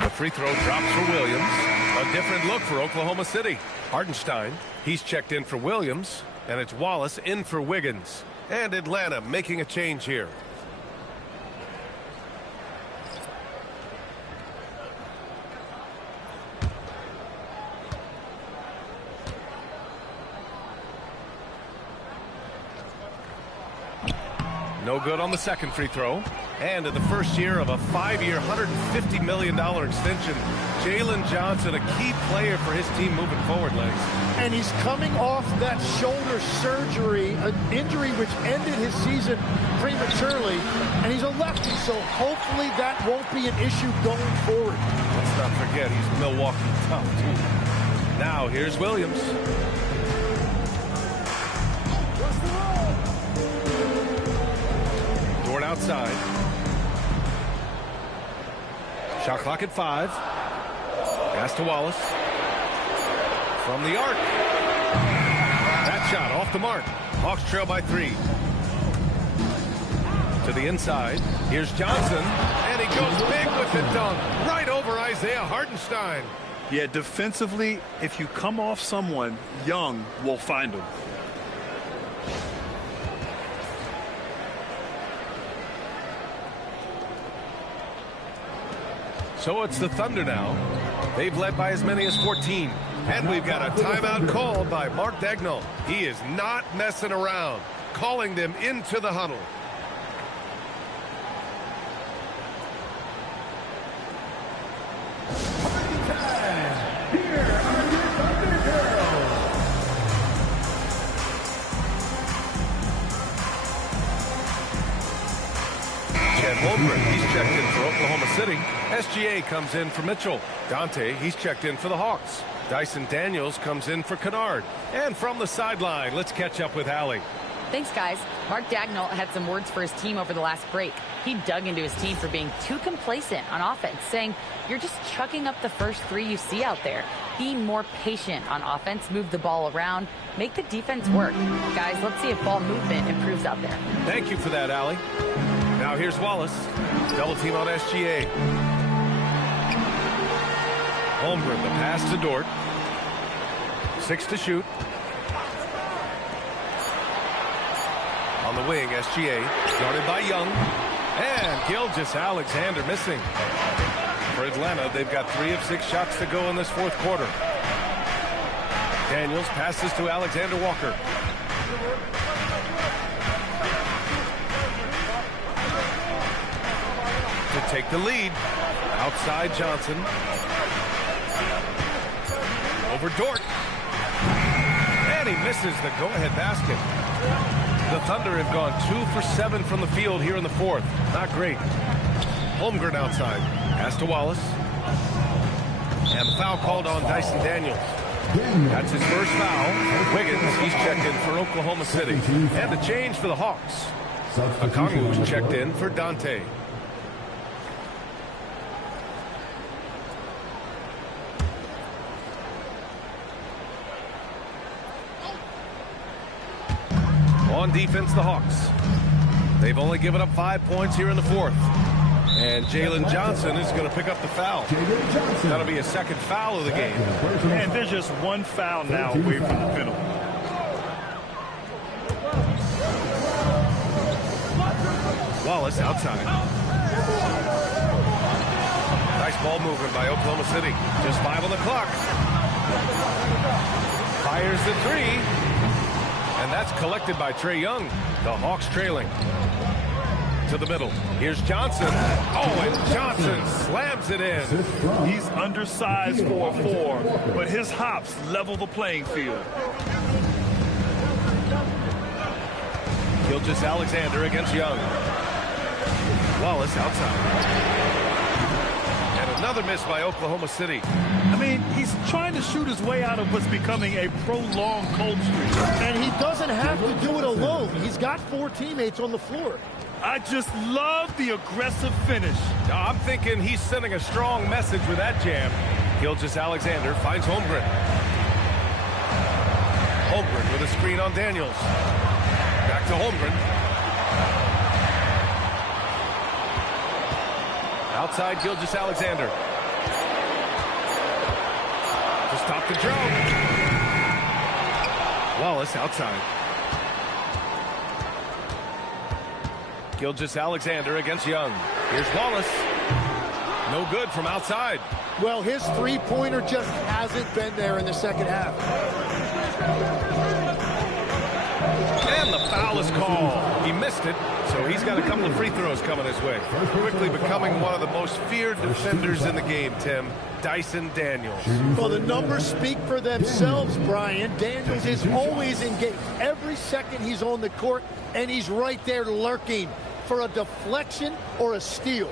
The free throw drops for Williams. A different look for Oklahoma City. Hartenstein, he's checked in for Williams, and it's Wallace in for Wiggins. And Atlanta making a change here. No good on the second free throw. And in the first year of a 5-year, $150 million extension, Jalen Johnson, a key player for his team moving forward, Legs. And he's coming off that shoulder surgery, an injury which ended his season prematurely. And he's a lefty, so hopefully that won't be an issue going forward. Let's not forget, he's Milwaukee tough, too. Now, here's Williams. Dort outside. Shot clock at 5. Pass to Wallace. From the arc. That shot off the mark. Hawks trail by 3. To the inside. Here's Johnson. And he goes big with the dunk. Right over Isaiah Hartenstein. Yeah, defensively, if you come off someone, Young will find him. So it's the Thunder now. They've led by as many as 14. And we've got a timeout called by Mark Dagnall. He is not messing around, calling them into the huddle. Holmgren, he's checked in for Oklahoma City. SGA comes in for Mitchell. Dante, he's checked in for the Hawks. Dyson Daniels comes in for Kennard. And from the sideline, let's catch up with Allie. Thanks, guys. Mark Dagnall had some words for his team over the last break. He dug into his team for being too complacent on offense, saying, you're just chucking up the first 3 you see out there. Be more patient on offense, move the ball around, make the defense work. Guys, let's see if ball movement improves out there. Thank you for that, Allie. Now here's Wallace. Double team on SGA. Holmgren, the pass to Dort. 6 to shoot. On the wing, SGA. Guarded by Young. And Gilgeous-Alexander missing. For Atlanta, they've got 3 of 6 shots to go in this fourth quarter. Daniels passes to Alexander Walker. To take the lead. Outside Johnson. Over Dort. And he misses the go-ahead basket. The Thunder have gone 2 for 7 from the field here in the fourth. Not great. Holmgren outside. Pass to Wallace. And the foul called on Dyson Daniels. That's his first foul. Wiggins, he's checked in for Oklahoma City. And the change for the Hawks. Okongwu's checked in for Dante. On defense, the Hawks. They've only given up 5 points here in the fourth. And Jalen Johnson is going to pick up the foul. That'll be a second foul of the game. And there's just one foul now away from the penalty. Wallace outside. Nice ball movement by Oklahoma City. Just 5 on the clock. Fires the 3. And that's collected by Trae Young. The Hawks trailing. To the middle. Here's Johnson. Oh, and Johnson slams it in. He's undersized for a 4, but his hops level the playing field. Gilgeous-Alexander against Young. Wallace outside. And another miss by Oklahoma City. I mean, he's trying to shoot his way out of what's becoming a prolonged cold streak. And he doesn't have to do it alone. He's got 4 teammates on the floor. I just love the aggressive finish. Now, I'm thinking he's sending a strong message with that jam. Gilgeous-Alexander finds Holmgren. Holmgren with a screen on Daniels. Back to Holmgren. Outside Gilgeous-Alexander. To stop the drone. Wallace outside. Gilgeous-Alexander against Young. Here's Wallace. No good from outside. Well, his three-pointer just hasn't been there in the second half. And the foul is called. He missed it, So he's got a couple of free throws coming his way. Quickly becoming one of the most feared defenders in the game, Tim. Dyson Daniels. Well, the numbers speak for themselves, Brian. Daniels is always engaged. Every second he's on the court, and he's right there lurking for a deflection or a steal.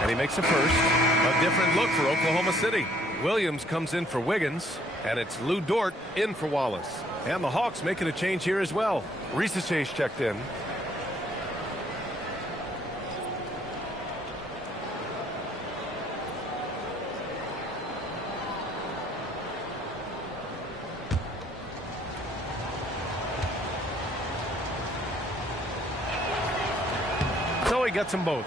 And he makes a first. A different look for Oklahoma City. Williams comes in for Wiggins, and it's Lou Dort in for Wallace. And the Hawks making a change here as well. Chase checked in. So he gets them both.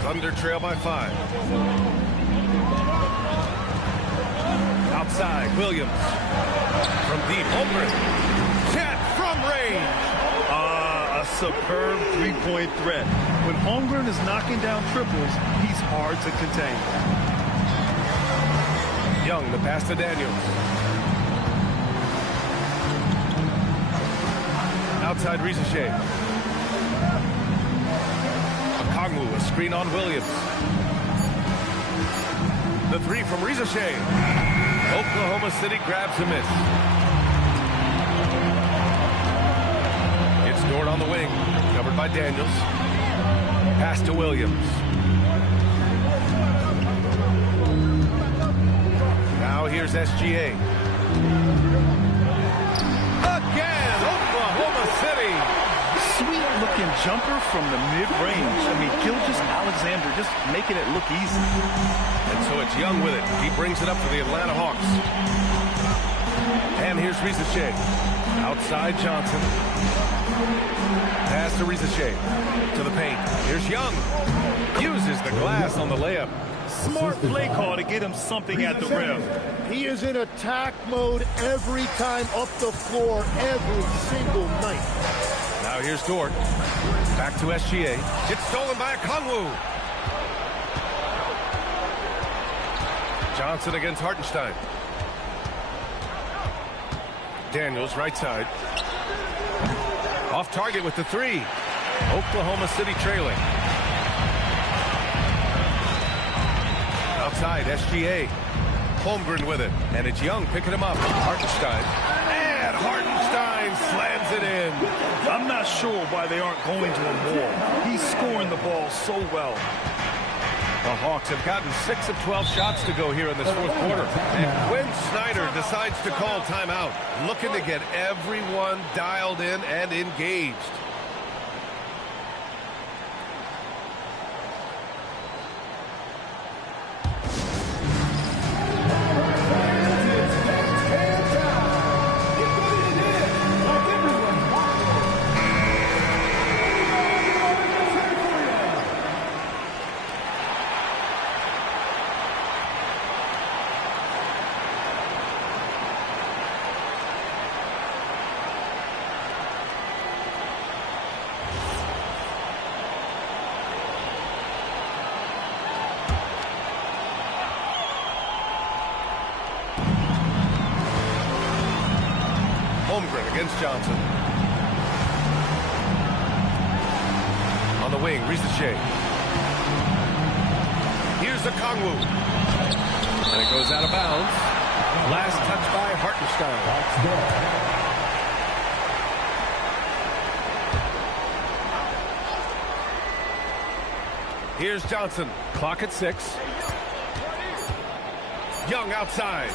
Thunder trail by 5. Outside, Williams. From deep, Holmgren. Chet from range. A superb three-point threat. When Holmgren is knocking down triples, he's hard to contain. Young, the pass to Daniels. Outside, Rizachet. Kongwu, a screen on Williams. The three from Rizachet. Oklahoma City grabs a miss. It's Dort on the wing, covered by Daniels. Pass to Williams. Now here's SGA. Again, Oklahoma City. Sweet-looking jumper from the mid-range. I mean, Gilgeous-Alexander just making it look easy. And so it's Young with it. He brings it up for the Atlanta Hawks. And here's Rizachet. Outside Johnson. Pass to Rizachet. To the paint. Here's Young. Uses the glass on the layup. Smart play call to get him something at the rim. He is in attack mode every time up the floor, every single night. Now here's Dort. Back to SGA. It's stolen by Kongwu. Johnson against Hartenstein. Daniels right side. Off target with the three. Oklahoma City trailing. Outside, SGA. Holmgren with it. And it's Young picking him up. Hartenstein. And Hartenstein slams it in. I'm not sure why they aren't going to him more. He's scoring the ball so well. The Hawks have gotten 6 of 12 shots to go here in this fourth quarter. And Quinn Snyder decides to call timeout, looking to get everyone dialed in and engaged. Holmgren against Johnson. On the wing, Rizachet. Here's a Kongwu. And it goes out of bounds. Last touch by Hartenstein. Here's Johnson. Clock at 6. Young outside.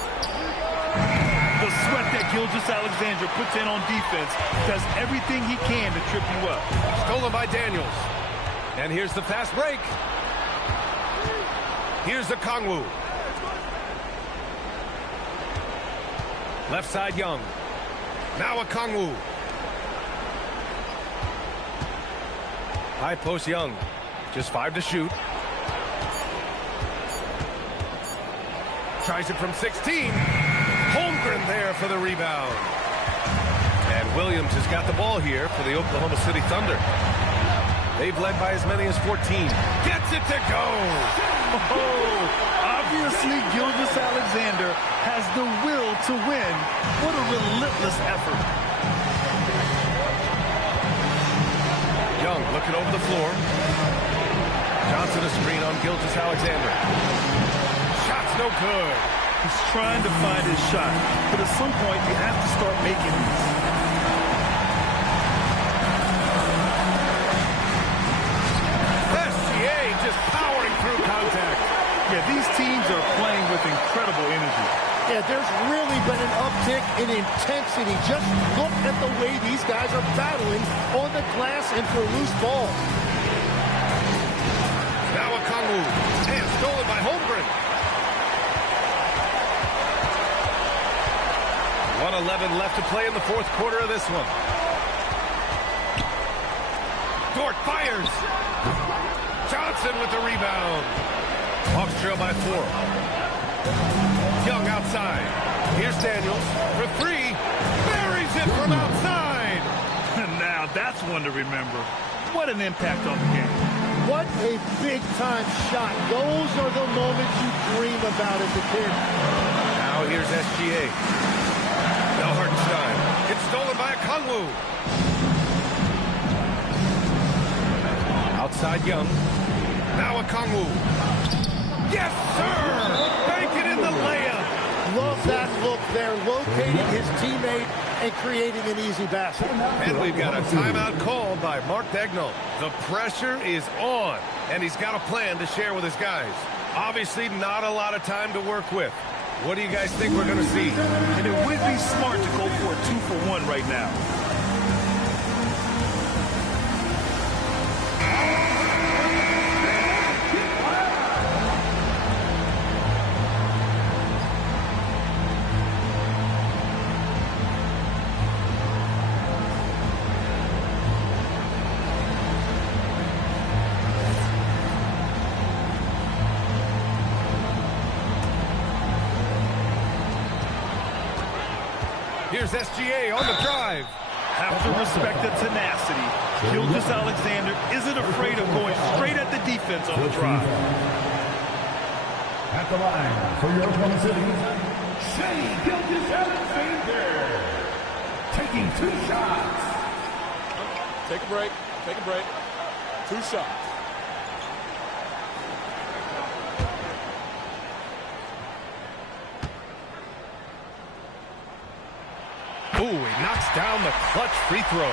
The sweat that Gilgeous-Alexander puts in on defense does everything he can to trip you up. Stolen by Daniels. And here's the fast break. Here's the Kongwu. Left side, Young. Now a Kongwu. High post, Young. Just 5 to shoot. Tries it from 16. Holmgren there for the rebound. And Williams has got the ball here for the Oklahoma City Thunder. They've led by as many as 14. Gets it to go. Oh, obviously, Gilgeous-Alexander has the will to win. What a relentless effort. Young looking over the floor. Johnson a screen on Gilgeous-Alexander. Shot's no good. He's trying to find his shot, but at some point you have to start making these. SGA just powering through contact. Yeah, these teams are playing with incredible energy. Yeah, there's really been an uptick in intensity. Just look at the way these guys are battling on the glass and for loose balls. Now a Kongwu, and stolen by Holmgren. 1:11 left to play in the fourth quarter of this one. Dort fires. Johnson with the rebound. Hawks trail by 4. Young outside. Here's Daniels for 3. Buries it from outside. Now that's one to remember. What an impact on the game. What a big-time shot. Those are the moments you dream about as a kid. Now here's SGA. Now Hartenstein. It's stolen by a Kongwu. Outside Young. Now a Kongwu. Yes, sir! Bank it in the layup. Love that look there, locating his teammate and creating an easy basket. And we've got a timeout called by Mark Daigneault. The pressure is on, and he's got a plan to share with his guys. Obviously, not a lot of time to work with. What do you guys think we're going to see? And it would be smart to go for a 2-for-1 right now. Here's SGA on the drive. Have to respect the tenacity. Gilgeous-Alexander isn't afraid of going straight at the defense on the drive. At the line for your Oklahoma City, Shai Gilgeous-Alexander. Taking 2 shots. Take a break. Take a break. 2 shots. Ooh, he knocks down the clutch free throw.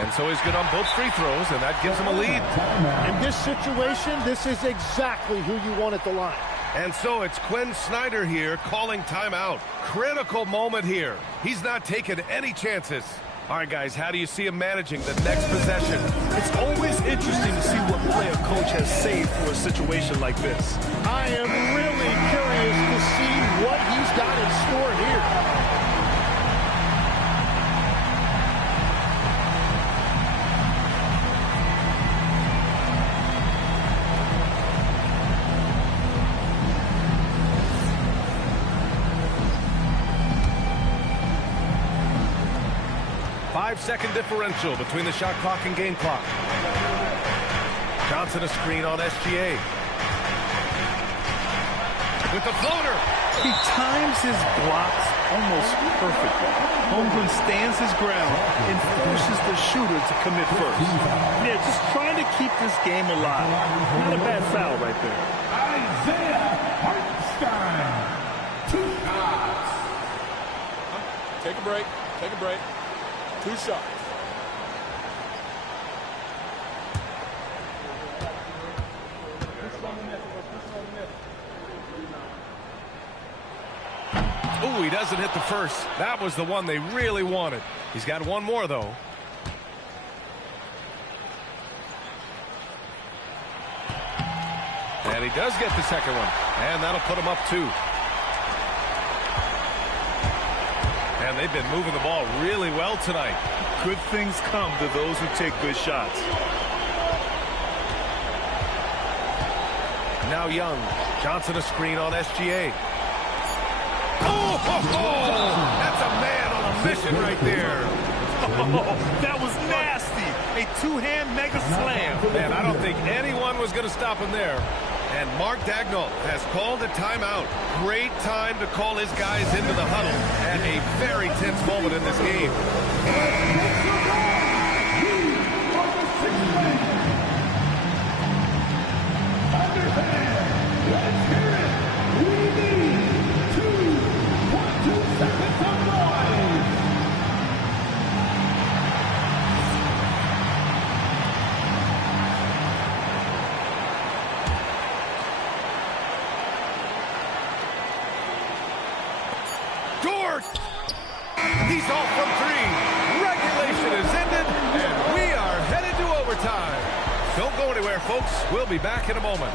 And so he's good on both free throws, and that gives him a lead. In this situation, this is exactly who you want at the line. And so it's Quinn Snyder here calling timeout. Critical moment here. He's not taking any chances. All right, guys, how do you see him managing the next possession? It's always interesting to see what play a coach has saved for a situation like this. I am really curious to see what he's got in store here. Five-second differential between the shot clock and game clock. Johnson a screen on SGA. With the floater. He times his blocks almost perfectly. Holmgren stands his ground and forces the shooter to commit first. Yeah, just trying to keep this game alive. Not a bad foul right there. Isaiah Hartenstein. 2 shots. Take a break. Take a break. 2 shots. Ooh, he doesn't hit the first. That was the one they really wanted. He's got one more, though. And he does get the second one. And that'll put him up 2. And they've been moving the ball really well tonight. Good things come to those who take good shots. Now Young. Johnson a screen on SGA. Oh, that's a man on a mission right there. Oh, that was nasty. A two-hand mega slam. Man, I don't think anyone was going to stop him there. And Mark Daigneault has called a timeout. Great time to call his guys into the huddle at a very tense moment in this game. Let's hear it. We need 2.2 seconds of noise. Dort! He's off from three. Regulation is ended, and we are headed to overtime. Don't go anywhere, folks. We'll be back in a moment.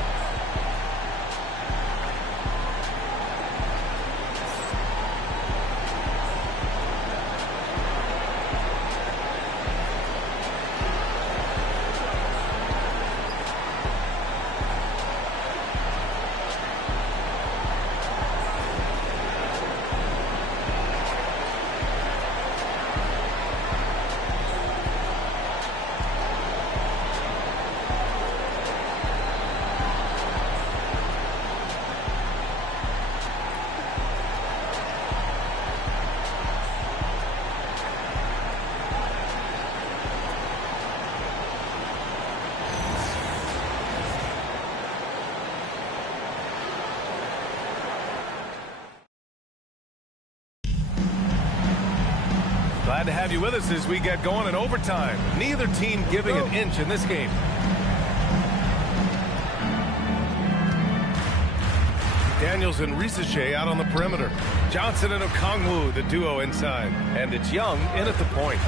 Glad to have you with us as we get going in overtime. Neither team giving an inch in this game. Daniels and Risache out on the perimeter. Johnson and Okongwu, the duo inside. And it's Young in at the point.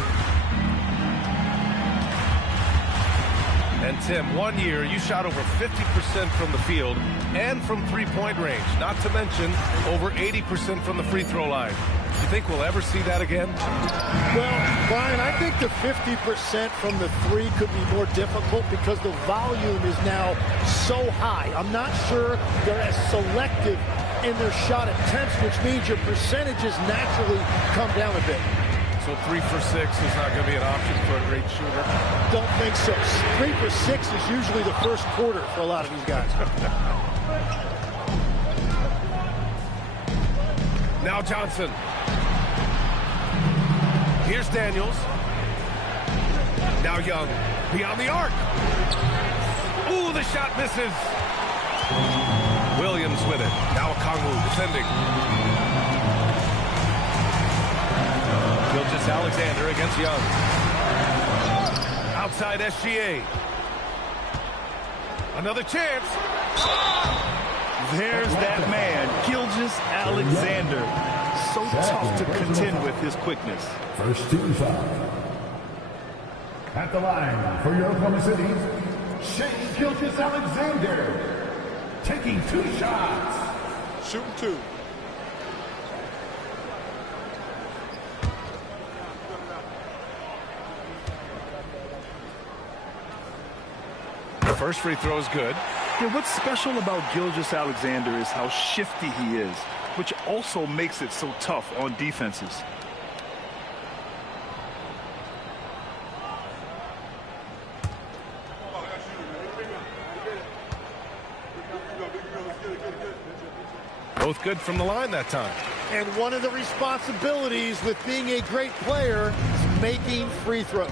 And Tim, 1 year you shot over 50% from the field and from three-point range. Not to mention over 80% from the free throw line. Do you think we'll ever see that again? Well, Brian, I think the 50% from the three could be more difficult because the volume is now so high. I'm not sure they're as selective in their shot attempts, which means your percentages naturally come down a bit. So 3 for 6 is not going to be an option for a great shooter? Don't think so. 3 for 6 is usually the first quarter for a lot of these guys. Now Johnson. Here's Daniels. Now Young. Beyond the arc. Ooh, the shot misses. Williams with it. Now Okongwu defending. Gilgeous-Alexander against Young. Outside SGA. Another chance. There's that man, Gilgeous-Alexander. So tough to contend with his quickness. First team foul. At the line for your Oklahoma City, Shea Gilgeous-Alexander. Taking 2 shots. Shooting 2. The first free throw is good. Yeah, what's special about Gilgeous-Alexander is how shifty he is, which also makes it so tough on defenses. Both good from the line that time. And one of the responsibilities with being a great player is making free throws.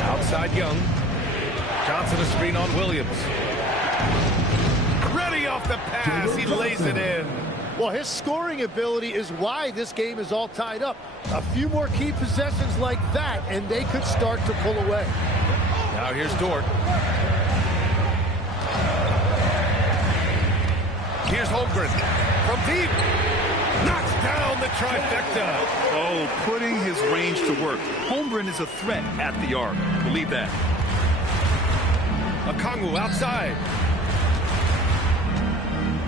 Outside Young. Johnson a screen on Williams. Ready off the pass. He lays it in. Well, his scoring ability is why this game is all tied up. A few more key possessions like that, and they could start to pull away. Now here's Dort. Here's Holmgren from deep. Knocks down the trifecta. Oh, putting his range to work. Holmgren is a threat at the arc. Believe that. Okongwu outside.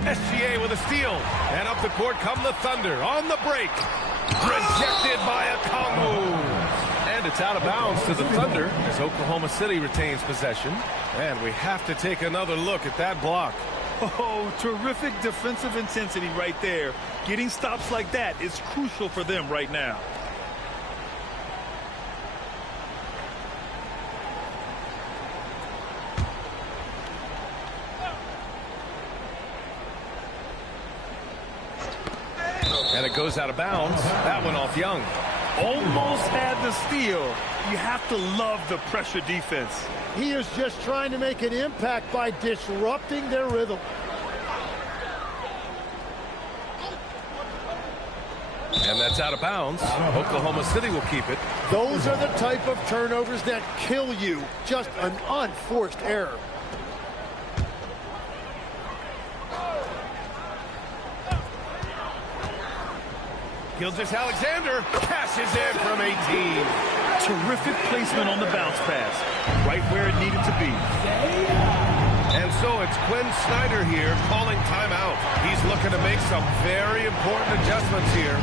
SGA with a steal. And up the court come the Thunder on the break. Rejected by a Kongwu. And it's out of bounds to the Thunder as Oklahoma City retains possession. And we have to take another look at that block. Oh, terrific defensive intensity right there. Getting stops like that is crucial for them right now. And it goes out of bounds. That one off Young. Almost had the steal. You have to love the pressure defense. He is just trying to make an impact by disrupting their rhythm. And that's out of bounds. Oklahoma City will keep it. Those are the type of turnovers that kill you. Just an unforced error. Gilgeous-Alexander cashes in from 18. Terrific placement on the bounce pass. Right where it needed to be. And so it's Quinn Snyder here calling timeout. He's looking to make some very important adjustments here.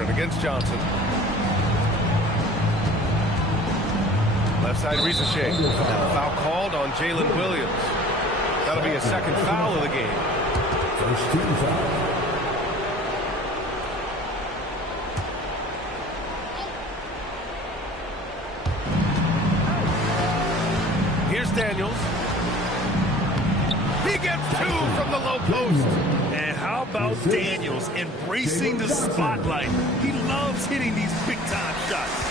Against Johnson. Left side Ricochet. Foul called on Jalen Williams. That'll be a second foul of the game. First team foul. Here's Daniels. He gets two from the low post. And how about Daniels embracing the spotlight? He loves hitting these big-time shots.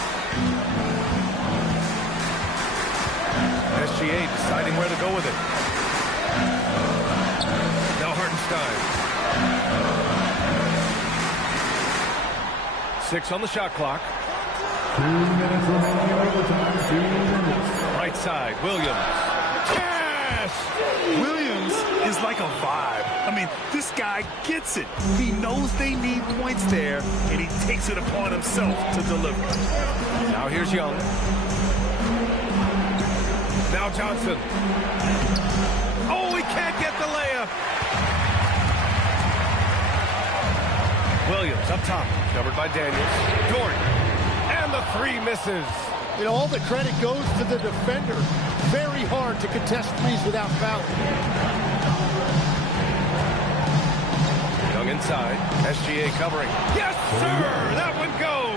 SGA deciding where to go with it. Now Hartenstein. 6 on the shot clock. 2 minutes remaining in overtime. 2 minutes. Right side, Williams. Yes! Williams is like a vibe. I mean, this guy gets it. He knows they need points there, and he takes it upon himself to deliver. Now here's Young. Now Johnson. Oh, he can't get the layup. Williams up top, covered by Daniels. Dort. And the 3 misses. You know, all the credit goes to the defender. Very hard to contest threes without fouling. Young inside. SGA covering. Yes, sir! That one goes!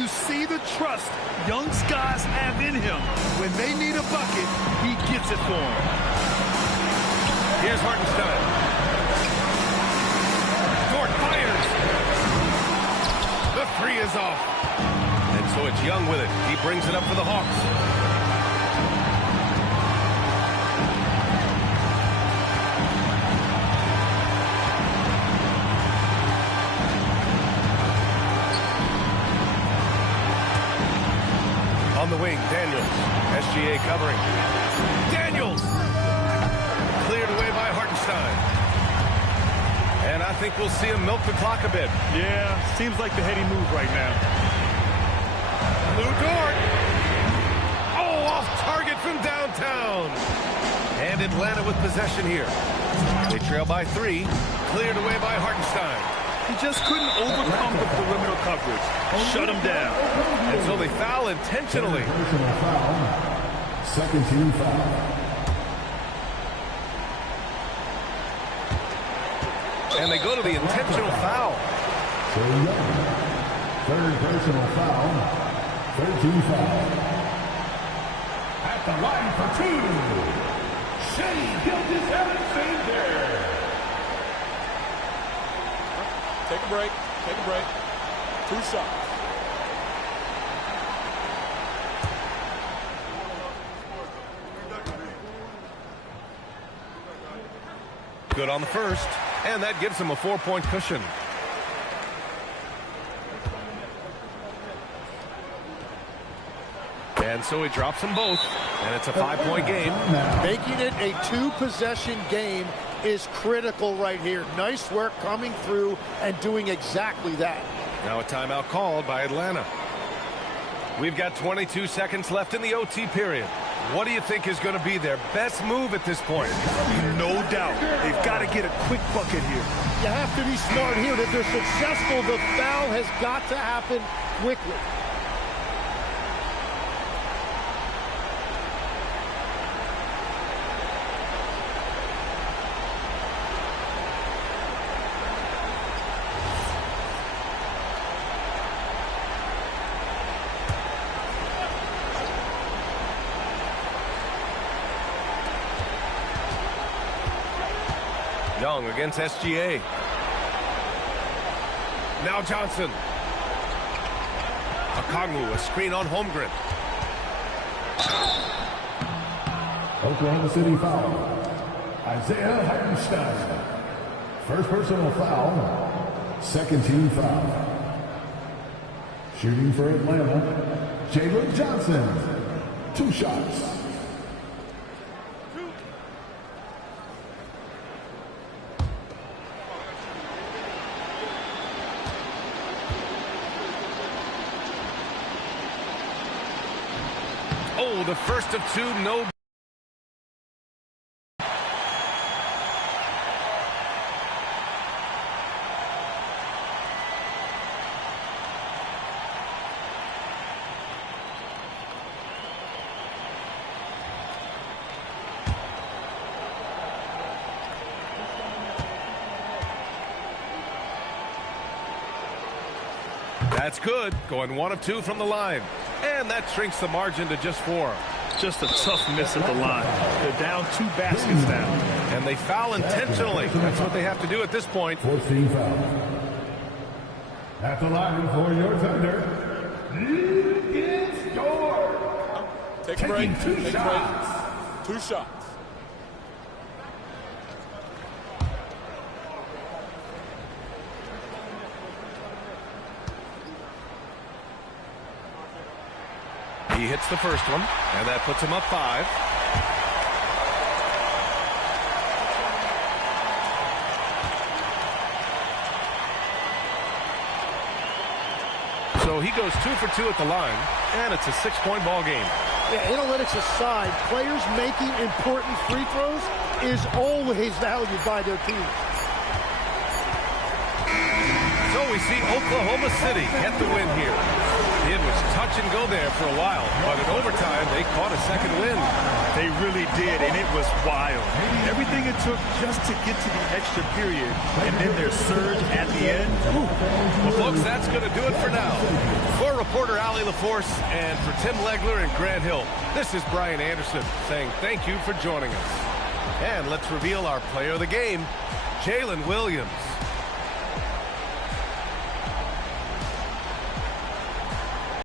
You see the trust young guys have in him. When they need a bucket, he gets it for them. Here's Hartenstein. Dort fires. The 3 is off. And so it's Young with it. He brings it up for the Hawks. On the wing, Daniels. SGA covering. Daniels! Cleared away by Hartenstein. And I think we'll see him milk the clock a bit. Yeah, seems like the heady move right now. Lou Dort. Oh, off target from downtown. And Atlanta with possession here. They trail by 3. Cleared away by Hartenstein. He just couldn't overcome the perimeter coverage. Shut him down. And so they foul intentionally. Personal foul. Second team foul. And they go to the intentional foul. So Young. Third personal foul. Third team foul. At the line for 2. Shea Gilgeous-Alexander. Take a break. Take a break. 2 shots. Good on the first, and that gives him a 4-point cushion. And so he drops them both, and it's a 5-point game. Making it a 2-possession game is critical right here. Nice work coming through and doing exactly that. Now a timeout called by Atlanta. We've got 22 seconds left in the OT period. What do you think is going to be their best move at this point? No doubt. They've got to get a quick bucket here. You have to be smart here. If they're successful, the foul has got to happen quickly. Young against SGA. Now Johnson. Okongwu, a screen on Holmgren. Oklahoma City foul. Isaiah Hartenstein. First personal foul. Second team foul. Shooting for Atlanta, Jalen Johnson. 2 shots. Oh, the first of 2, no. That's good. Going 1 of 2 from the line. And that shrinks the margin to just 4. Just a tough miss at the line. They're down 2 baskets now. And they foul intentionally. That's what they have to do at this point. 14 foul. At the line for your Thunder, it is Dort. Take a break. Taking 2 Take shots. a break. 2 shots. He hits the first one, and that puts him up 5. So he goes 2 for 2 at the line, and it's a 6-point ball game. Yeah, analytics aside, players making important free throws is always valued by their team. So we see Oklahoma City get the win here. It was touch and go there for a while, but in overtime, they caught a second win. They really did, and it was wild. Everything it took just to get to the extra period, and then their surge at the end. Well, folks, that's going to do it for now. For reporter Allie LaForce and for Tim Legler and Grant Hill, this is Brian Anderson saying thank you for joining us. And let's reveal our player of the game, Jalen Williams.